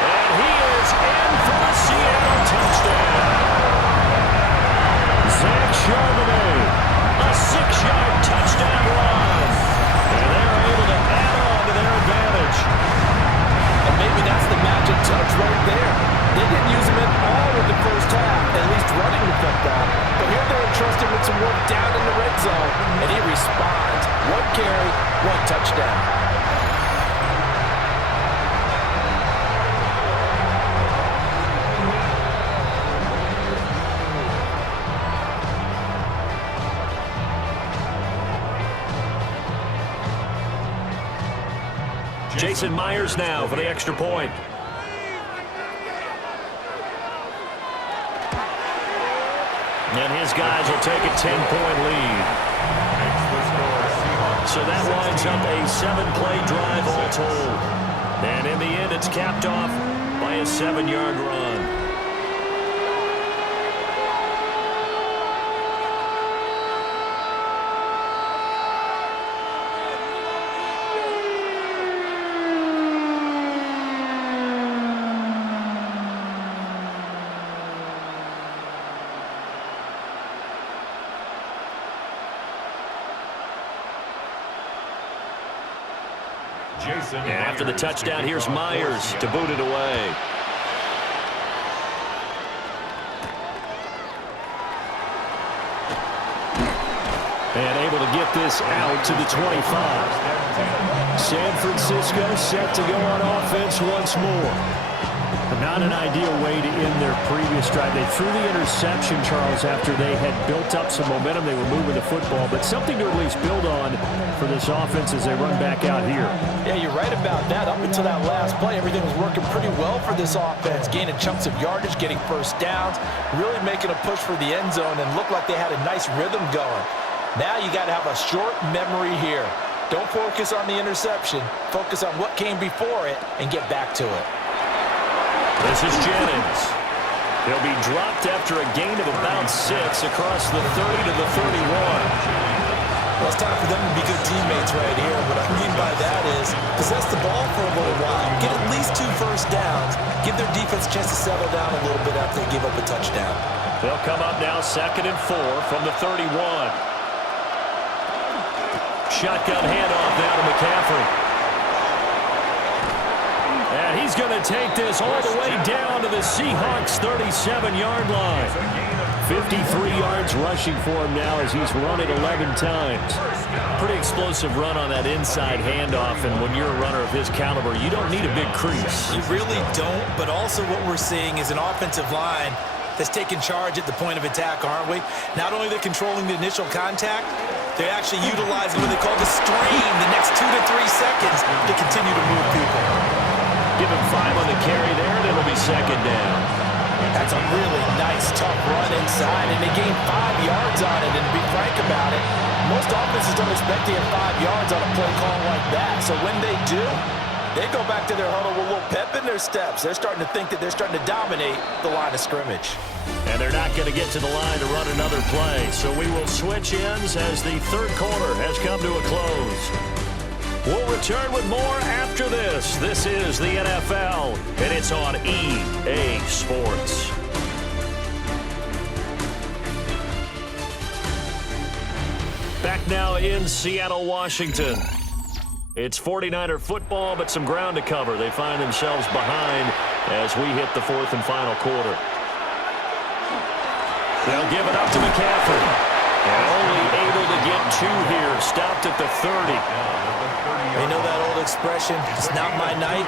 And he is in for a Seattle touchdown. Zach Charbonnet, a 6-yard touchdown run. And they're able to add on to their advantage. And maybe that's the magic touch right there. They didn't use him at all in the first half, at least running the football. But here they're entrusted with some work down in the red zone, and he responds. 1 carry, 1 touchdown. Jason Myers now for the extra point. And his guys will take a 10-point lead. So that winds up a 7-play drive all told. And in the end, it's capped off by a 7-yard run. And after the touchdown, here's Myers to boot it away. And able to get this out to the 25. San Francisco set to go on offense once more. Not an ideal way to end their previous drive. They threw the interception, Charles, after they had built up some momentum. They were moving the football, but something to at least build on for this offense as they run back out here. Yeah, you're right about that. Up until that last play, everything was working pretty well for this offense, gaining chunks of yardage, getting first downs, really making a push for the end zone, and looked like they had a nice rhythm going. Now you got to have a short memory here. Don't focus on the interception. Focus on what came before it and get back to it. This is Jennings. He'll be dropped after a gain of about 6 across the 30 to the 31. Well, it's time for them to be good teammates right here. What I mean by that is possess the ball for a little while. Get at least 2 first downs. Give their defense a chance to settle down a little bit after they give up a touchdown. They'll come up now 2nd and 4 from the 31. Shotgun handoff now to McCaffrey. And he's going to take this all the way down to the Seahawks' 37-yard line. 53 yards rushing for him now as he's run it 11 times. Pretty explosive run on that inside handoff, and when you're a runner of his caliber, you don't need a big crease. You really don't, but also what we're seeing is an offensive line that's taking charge at the point of attack, aren't we? Not only are they controlling the initial contact, they're actually utilizing what they call the stream, the next 2 to 3 seconds to continue to move people. Give him 5 on the carry there, and it'll be 2nd down. That's a really nice, tough run inside, and they gained 5 yards on it. And to be frank about it, most offenses don't expect to get 5 yards on a play call like that. So when they do, they go back to their huddle with a little pep in their steps. They're starting to think that they're starting to dominate the line of scrimmage. And they're not going to get to the line to run another play. So we will switch ends as the 3rd quarter has come to a close. We'll return with more after this. This is the NFL, and it's on EA Sports. Back now in Seattle, Washington. It's 49er football, but some ground to cover. They find themselves behind as we hit the 4th and final quarter. They'll give it up to McCaffrey. And only able to get 2 here. Stopped at the 30. You know that old expression, it's not my night?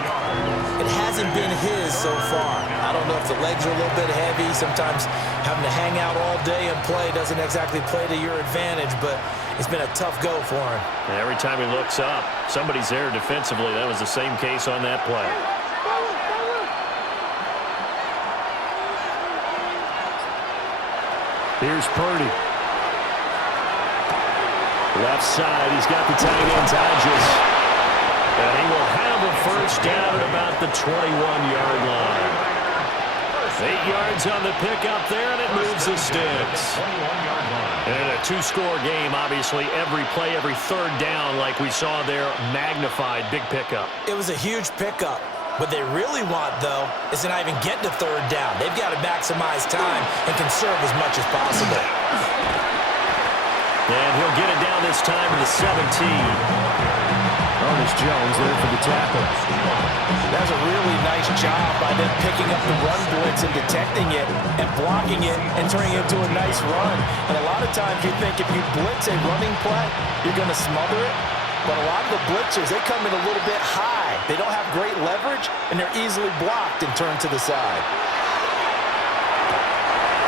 It hasn't been his so far. I don't know if the legs are a little bit heavy. Sometimes having to hang out all day and play doesn't exactly play to your advantage, but it's been a tough go for him. And every time he looks up, somebody's there defensively. That was the same case on that play. Here's Purdy. Left side, he's got the tight end, Hodges. And he will have a first down at about the 21-yard line. 8 yards on the pickup there, and it moves the sticks. And a 2-score game, obviously, every play, every 3rd down, like we saw there, magnified, big pickup. It was a huge pickup. What they really want, though, is to not even get to 3rd down. They've got to maximize time and conserve as much as possible. And he'll get it down this time to the 17. Ernest Jones there for the tackle. That's a really nice job by them picking up the run blitz and detecting it and blocking it and turning it into a nice run. And a lot of times you think if you blitz a running play, you're going to smother it. But a lot of the blitzers, they come in a little bit high. They don't have great leverage, and they're easily blocked and turned to the side.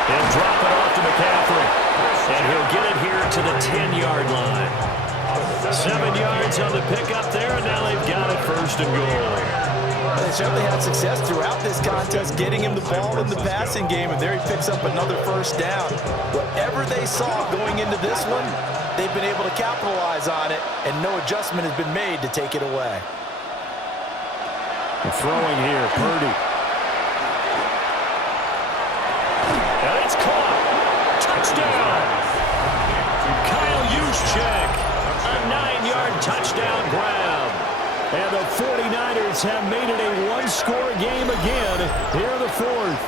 He'll drop it off to McCaffrey. And he'll get it here to the 10-yard line. 7 yards on the pickup there, and now they've got it first and goal. They certainly had success throughout this contest getting him the ball in the passing game, and there he picks up another first down. Whatever they saw going into this one, they've been able to capitalize on it, and no adjustment has been made to take it away. Throwing here, Purdy. And it's caught. Touchdown. Kyle Juszczyk. A 9-yard touchdown grab. And the 49ers have made it a one-score game again here in the fourth.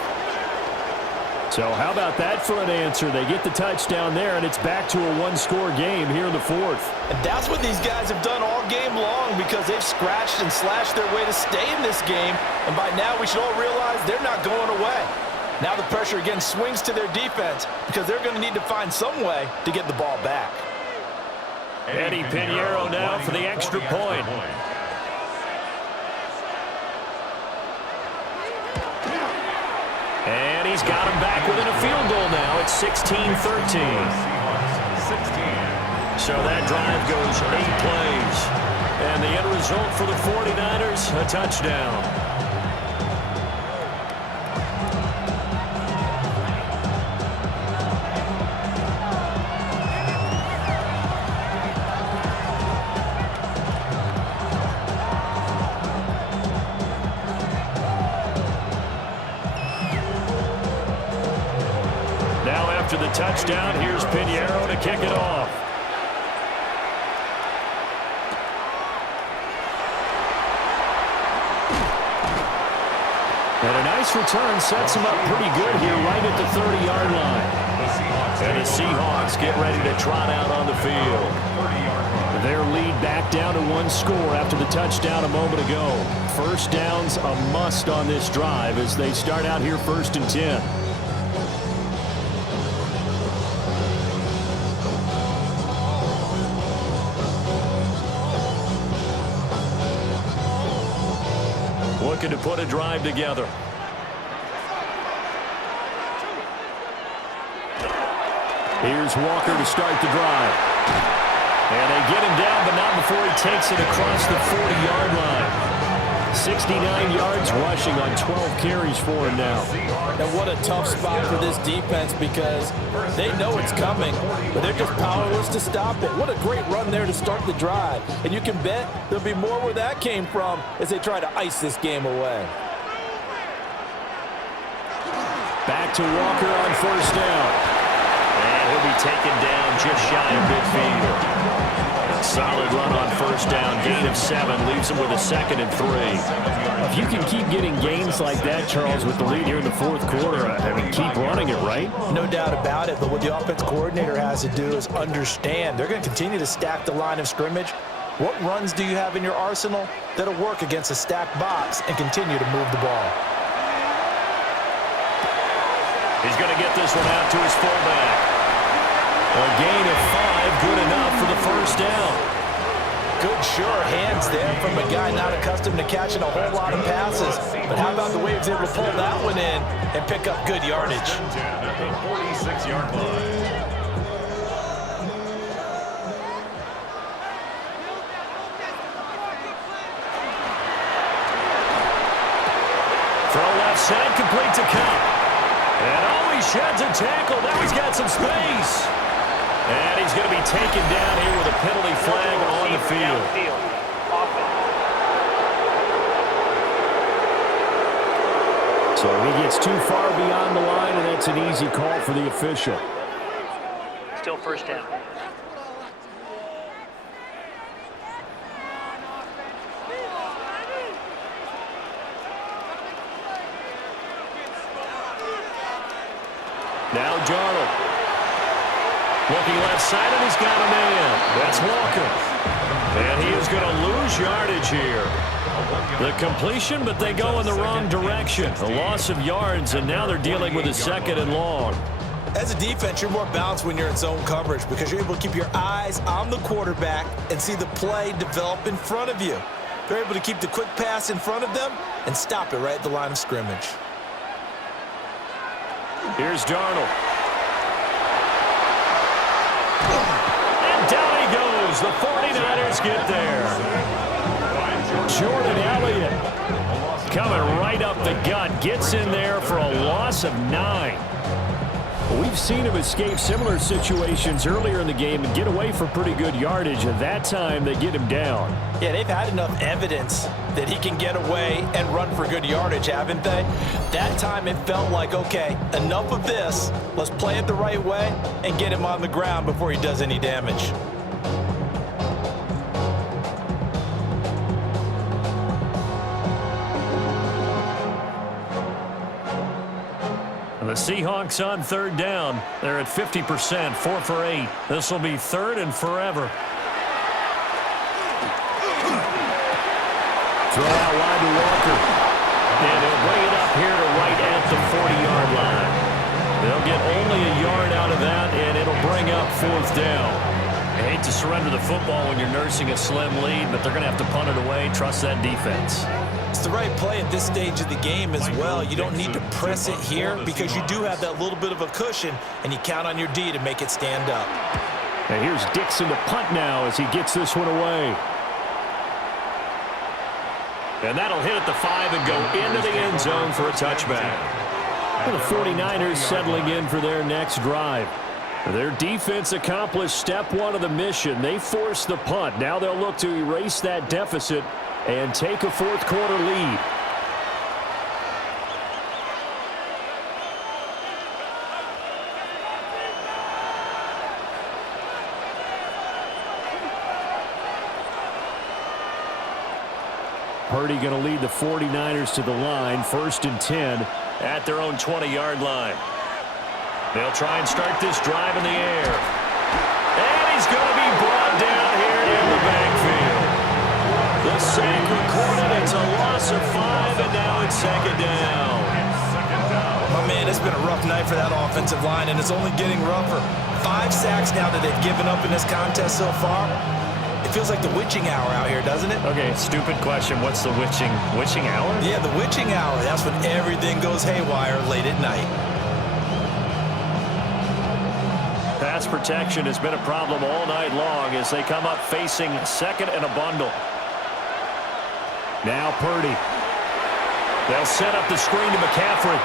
So how about that for an answer? They get the touchdown there, and it's back to a one-score game here in the fourth. And that's what these guys have done all game long, because they've scratched and slashed their way to stay in this game. And by now, we should all realize they're not going away. Now the pressure again swings to their defense, because they're going to need to find some way to get the ball back. Eddie Pinheiro now for the extra point. And he's got him back within a field goal now. It's 16-13. So that drive goes 8 plays. And the end result for the 49ers, a touchdown. After the touchdown, here's Pinheiro to kick it off. And a nice return sets him up pretty good here right at the 30-yard line. And the Seahawks get ready to trot out on the field. Their lead back down to 1 score after the touchdown a moment ago. First down's a must on this drive as they start out here 1st and 10. Looking to put a drive together. Here's Walker to start the drive. And they get him down, but not before he takes it across the 40-yard line. 69 yards rushing on 12 carries for him now. And what a tough spot for this defense, because they know it's coming, but they're just powerless to stop it. What a great run there to start the drive. And you can bet there'll be more where that came from as they try to ice this game away. Back to Walker on 1st down. And he'll be taken down just shy of midfield. Solid run on 1st down, gain of 7, leaves him with a 2nd and 3. If you can keep getting gains like that, Charles, with the lead here in the 4th quarter, I mean, keep running it, right? No doubt about it, but what the offense coordinator has to do is understand they're going to continue to stack the line of scrimmage. What runs do you have in your arsenal that'll work against a stacked box and continue to move the ball? He's going to get this one out to his fullback. A gain of 5, good enough for the 1st down. Good, sure hands there from a guy not accustomed to catching a whole lot of passes. But how about the way he was able to pull that one in and pick up good yardage? At the 46-yard line. Throw left side, complete to Cup. And he sheds a tackle. Now he's got some space. And he's going to be taken down here with a penalty flag on the field. So he gets too far beyond the line, and that's an easy call for the official. Still 1st down. Now Darnold. Looking left side, and he's got a man. That's Walker. And he is going to lose yardage here. The completion, but they go in the wrong direction. A loss of yards, and now they're dealing with a 2nd and long. As a defense, you're more balanced when you're in zone coverage because you're able to keep your eyes on the quarterback and see the play develop in front of you. They're able to keep the quick pass in front of them and stop it right at the line of scrimmage. Here's Darnold. And down he goes as the 49ers get there. Jordan Elliott coming right up the gut. Gets in there for a loss of 9. We've seen him escape similar situations earlier in the game and get away for pretty good yardage. At that time, they get him down. Yeah, they've had enough evidence that he can get away and run for good yardage, haven't they? That time it felt like, okay, enough of this. Let's play it the right way and get him on the ground before he does any damage. The Seahawks on third down. They're at 50%, 4 for 8. This will be third and forever. Throw out wide to Walker. And he'll bring it up here to right at the 40-yard line. They'll get only a yard out of that, and it'll bring up fourth down. I hate to surrender the football when you're nursing a slim lead, but they're going to have to punt it away. Trust that defense. It's the right play at this stage of the game as well. You don't need to press it here because you do have that little bit of a cushion, and you count on your D to make it stand up. And here's Dixon to punt now as he gets this one away. And that'll hit at the 5 and go into the end zone for a touchback. And the 49ers settling in for their next drive. Their defense accomplished step one of the mission. They forced the punt. Now they'll look to erase that deficit and take a fourth quarter lead. Purdy going to lead the 49ers to the line, 1st and 10 at their own 20-yard line. They'll try and start this drive in the air. And he's going to be brought down here in the backfield. The sack recorded. It's a loss of 5, and now it's second down. Oh, man, it's been a rough night for that offensive line, and it's only getting rougher. 5 sacks now that they've given up in this contest so far. It feels like the witching hour out here, doesn't it? Okay, stupid question. What's the witching hour? Yeah, the witching hour. That's when everything goes haywire late at night. Pass protection has been a problem all night long as they come up facing second and a bundle. Now Purdy. They'll set up the screen to McCaffrey.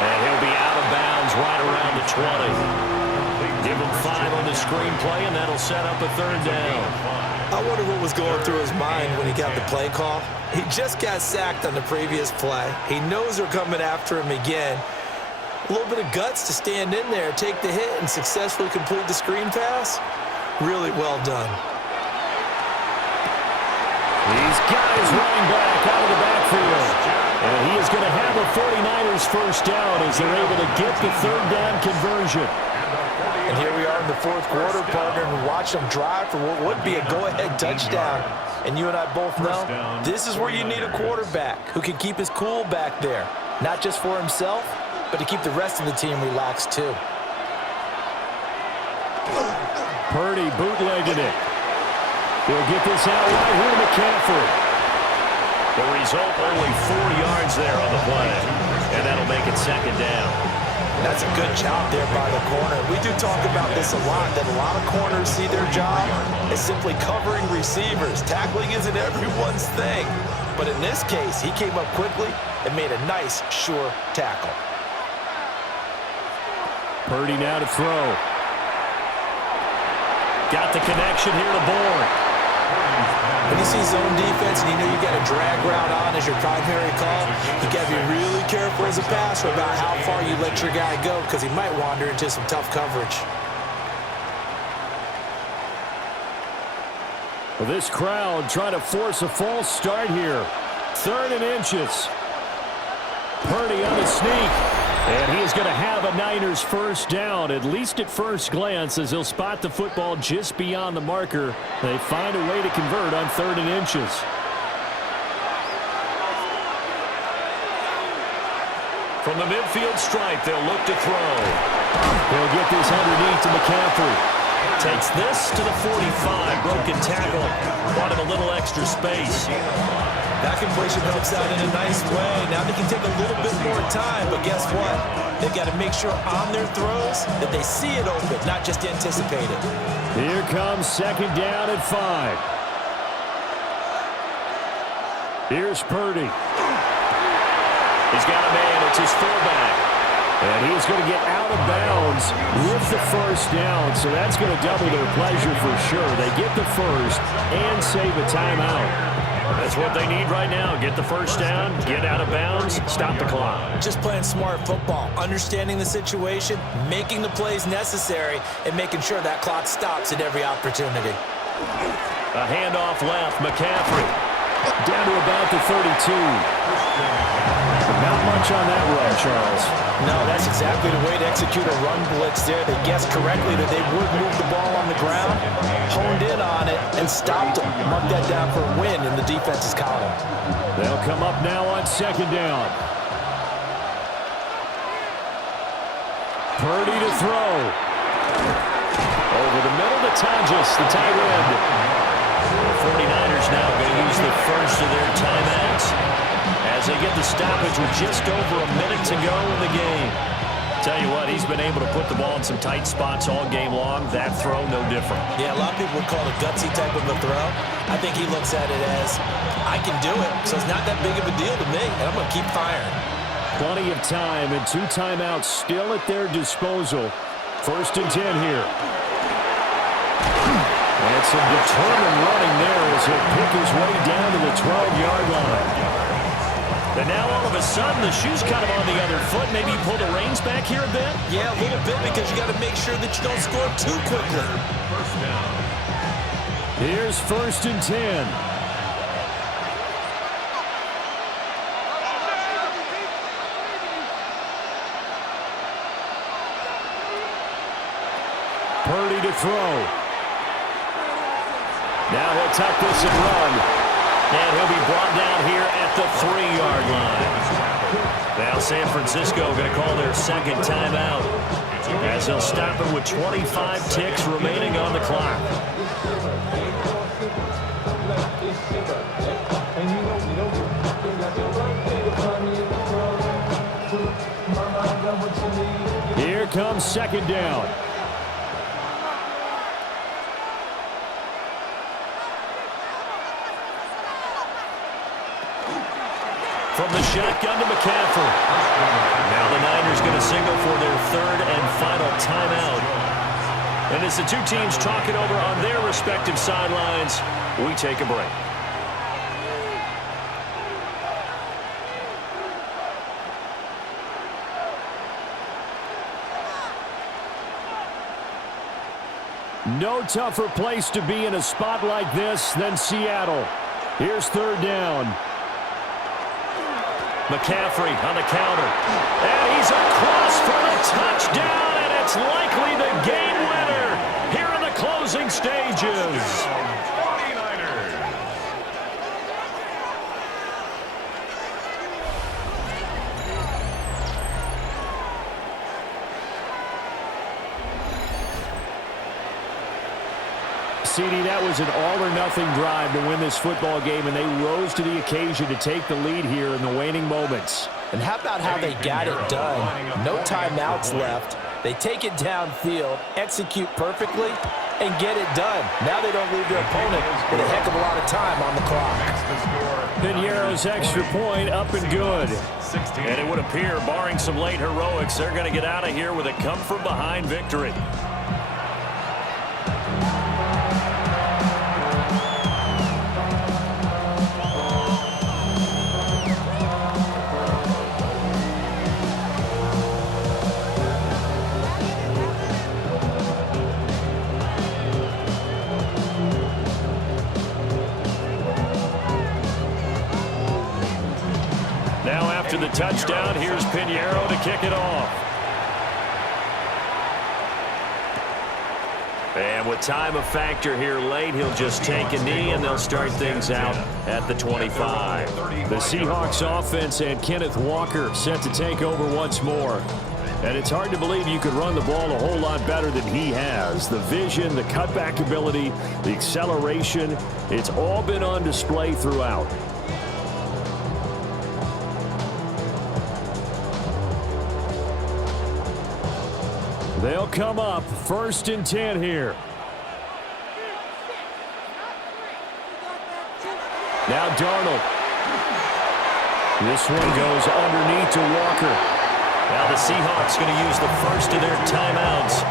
And he'll be out of bounds right around the 20. Give him 5 on the screenplay, and that'll set up a third down. I wonder what was going through his mind when he got the play call. He just got sacked on the previous play. He knows they're coming after him again. A little bit of guts to stand in there, take the hit, and successfully complete the screen pass. Really well done. These guys running back out of the backfield. And he is going to have a 49ers first down as they're able to get the third down conversion. And here we are in the fourth quarter, partner, and watch them drive for what would be a go-ahead touchdown. And you and I both know this is where you need a quarterback who can keep his cool back there, not just for himself, but to keep the rest of the team relaxed too. Purdy bootlegging it. He'll get this out right here to McCaffrey. The result, only 4 yards there on the play. And that'll make it second down. That's a good job there by the corner. We do talk about this a lot, that a lot of corners see their job as simply covering receivers. Tackling isn't everyone's thing. But in this case, he came up quickly and made a nice, sure tackle. Purdy now to throw. Got the connection here to Bourne. When you see zone defense and you know you got a drag route on as your primary call, you got to be really careful as a passer about how far you let your guy go because he might wander into some tough coverage. Well, this crowd trying to force a false start here. 3rd and inches. Purdy on the sneak. And he is going to have a Niners first down, at least at first glance, as he'll spot the football just beyond the marker. They find a way to convert on 3rd and inches. From the midfield stripe, they'll look to throw. They'll get this underneath to McCaffrey. Takes this to the 45. Broken tackle. Wanted a little extra space. That completion helps out in a nice way. Now they can take a little bit more time, but guess what? They've got to make sure on their throws that they see it open, not just anticipate it. Here comes second down and 5. Here's Purdy. He's got a man. It's his fullback. And he's going to get out of bounds with the first down. So that's going to double their pleasure for sure. They get the first and save a timeout. That's what they need right now. Get the first down, get out of bounds, stop the clock. Just playing smart football, understanding the situation, making the plays necessary, and making sure that clock stops at every opportunity. A handoff left, McCaffrey. Down to about the 32. Not much on that run, Charles. No, that's exactly the way to execute a run blitz there. They guessed correctly that they would move the ball on the ground, honed in on it, and stopped them. Mark that down for a win in the defense's column. They'll come up now on second down. Purdy to throw. Over the middle to Tonjes, the tight end. The 49ers now going to use the first of their timeouts as they get the stoppage with just over a minute to go in the game. Tell you what, he's been able to put the ball in some tight spots all game long. That throw, no different. Yeah, a lot of people would call it a gutsy type of a throw. I think he looks at it as, I can do it, so it's not that big of a deal to me, and I'm going to keep firing. Plenty of time and 2 timeouts still at their disposal. First and 10 here. And some determined running there as he'll pick his way down to the 12-yard line. And now all of a sudden the shoe's kind of on the other foot. Maybe you pull the reins back here a bit? Yeah, a little bit because you got to make sure that you don't score too quickly. Here's first and 10. Purdy to throw. Now he'll tuck this and run. And he'll be brought down here at the 3-yard line. Now San Francisco going to call their second timeout as they'll stop it with 25 ticks remaining on the clock. Here comes second down. From the shotgun to McCaffrey. Now the Niners going to signal for their third and final timeout. And as the two teams talk it over on their respective sidelines, we take a break. No tougher place to be in a spot like this than Seattle. Here's third down. McCaffrey on the counter. And he's across for the touchdown, and it's likely the game winner here in the closing stages. 49ers. CD, that was an all-or-nothing drive to win this football game, and they rose to the occasion to take the lead here in the waning moments. And how about how they got it done? No timeouts left. They take it downfield, execute perfectly, and get it done. Now they don't leave their opponent with a heck of a lot of time on the clock. Piñeiro's extra point up and good. And it would appear, barring some late heroics, they're going to get out of here with a come-from-behind victory. To the touchdown, here's Piñeiro to kick it off. And with time a factor here late, he'll just take a knee and they'll start things out at the 25. The Seahawks offense and Kenneth Walker set to take over once more. And it's hard to believe you could run the ball a whole lot better than he has. The vision, the cutback ability, the acceleration, it's all been on display throughout. They'll come up first and 10 here. Now Darnold. This one goes underneath to Walker. Now the Seahawks going to use the first of their timeouts,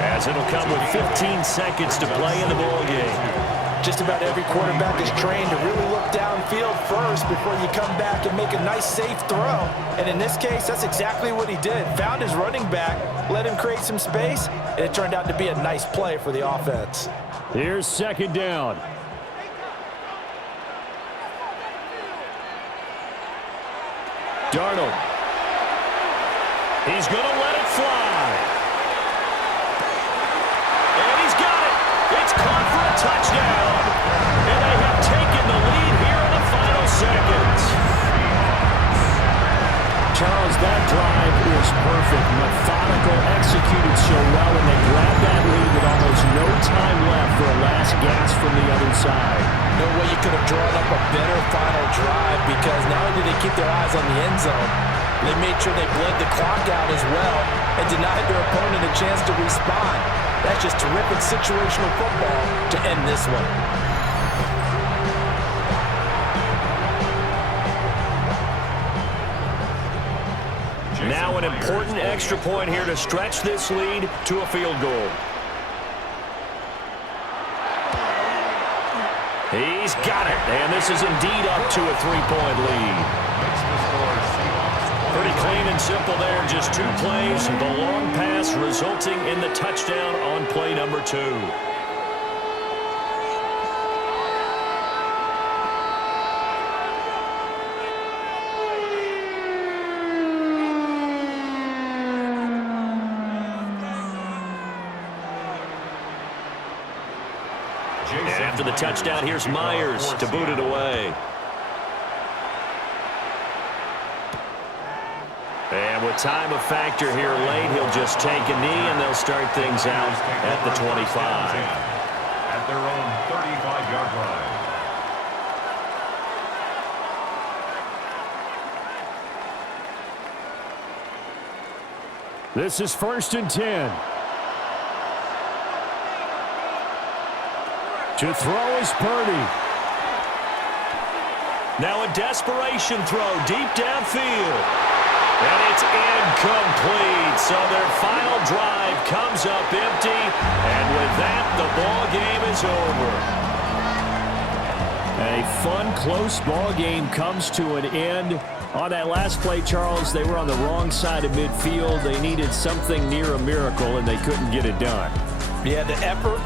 as it'll come with 15 seconds to play in the ballgame. Just about every quarterback is trained to really look downfield first before you come back and make a nice, safe throw. And in this case, that's exactly what he did. Found his running back, let him create some space, and it turned out to be a nice play for the offense. Here's second down. Darnold. He's going to let it fly. And he's got it. It's caught for a touchdown. And they have taken the lead here in the final seconds. Charles, that drive was perfect. Methodical, executed so well, and they grabbed that lead with almost no time left for a last gasp from the other side. No way you could have drawn up a better final drive, because not only did they keep their eyes on the end zone, they made sure they bled the clock out as well and denied their opponent a chance to respond. That's just terrific situational football to end this one. Now an important extra point here to stretch this lead to a field goal. He's got it, and this is indeed up to a 3-point lead. Pretty clean and simple there, just 2 plays. The long pass resulting in the touchdown on play number 2. After the touchdown, here's Myers to boot it away. And with time a factor here late, he'll just take a knee, and they'll start things out at the 25. At their own 35-yard line. This is 1st and 10. To throw is Purdy. Now a desperation throw deep downfield. And it's incomplete. So their final drive comes up empty. And with that, the ball game is over. A fun, close ball game comes to an end. On that last play, Charles, they were on the wrong side of midfield. They needed something near a miracle, and they couldn't get it done. Yeah, the effort,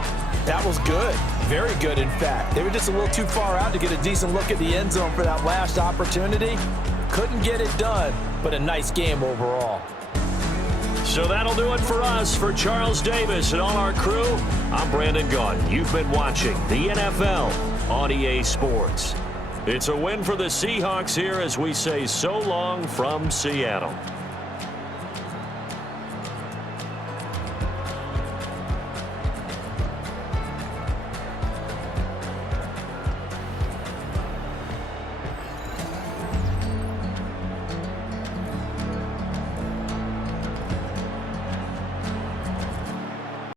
that was good. Very good, in fact. They were just a little too far out to get a decent look at the end zone for that last opportunity. Couldn't get it done, but a nice game overall. So that'll do it for us. For Charles Davis and all our crew, I'm Brandon Gaudin. You've been watching the NFL on EA Sports. It's a win for the Seahawks here as we say so long from Seattle.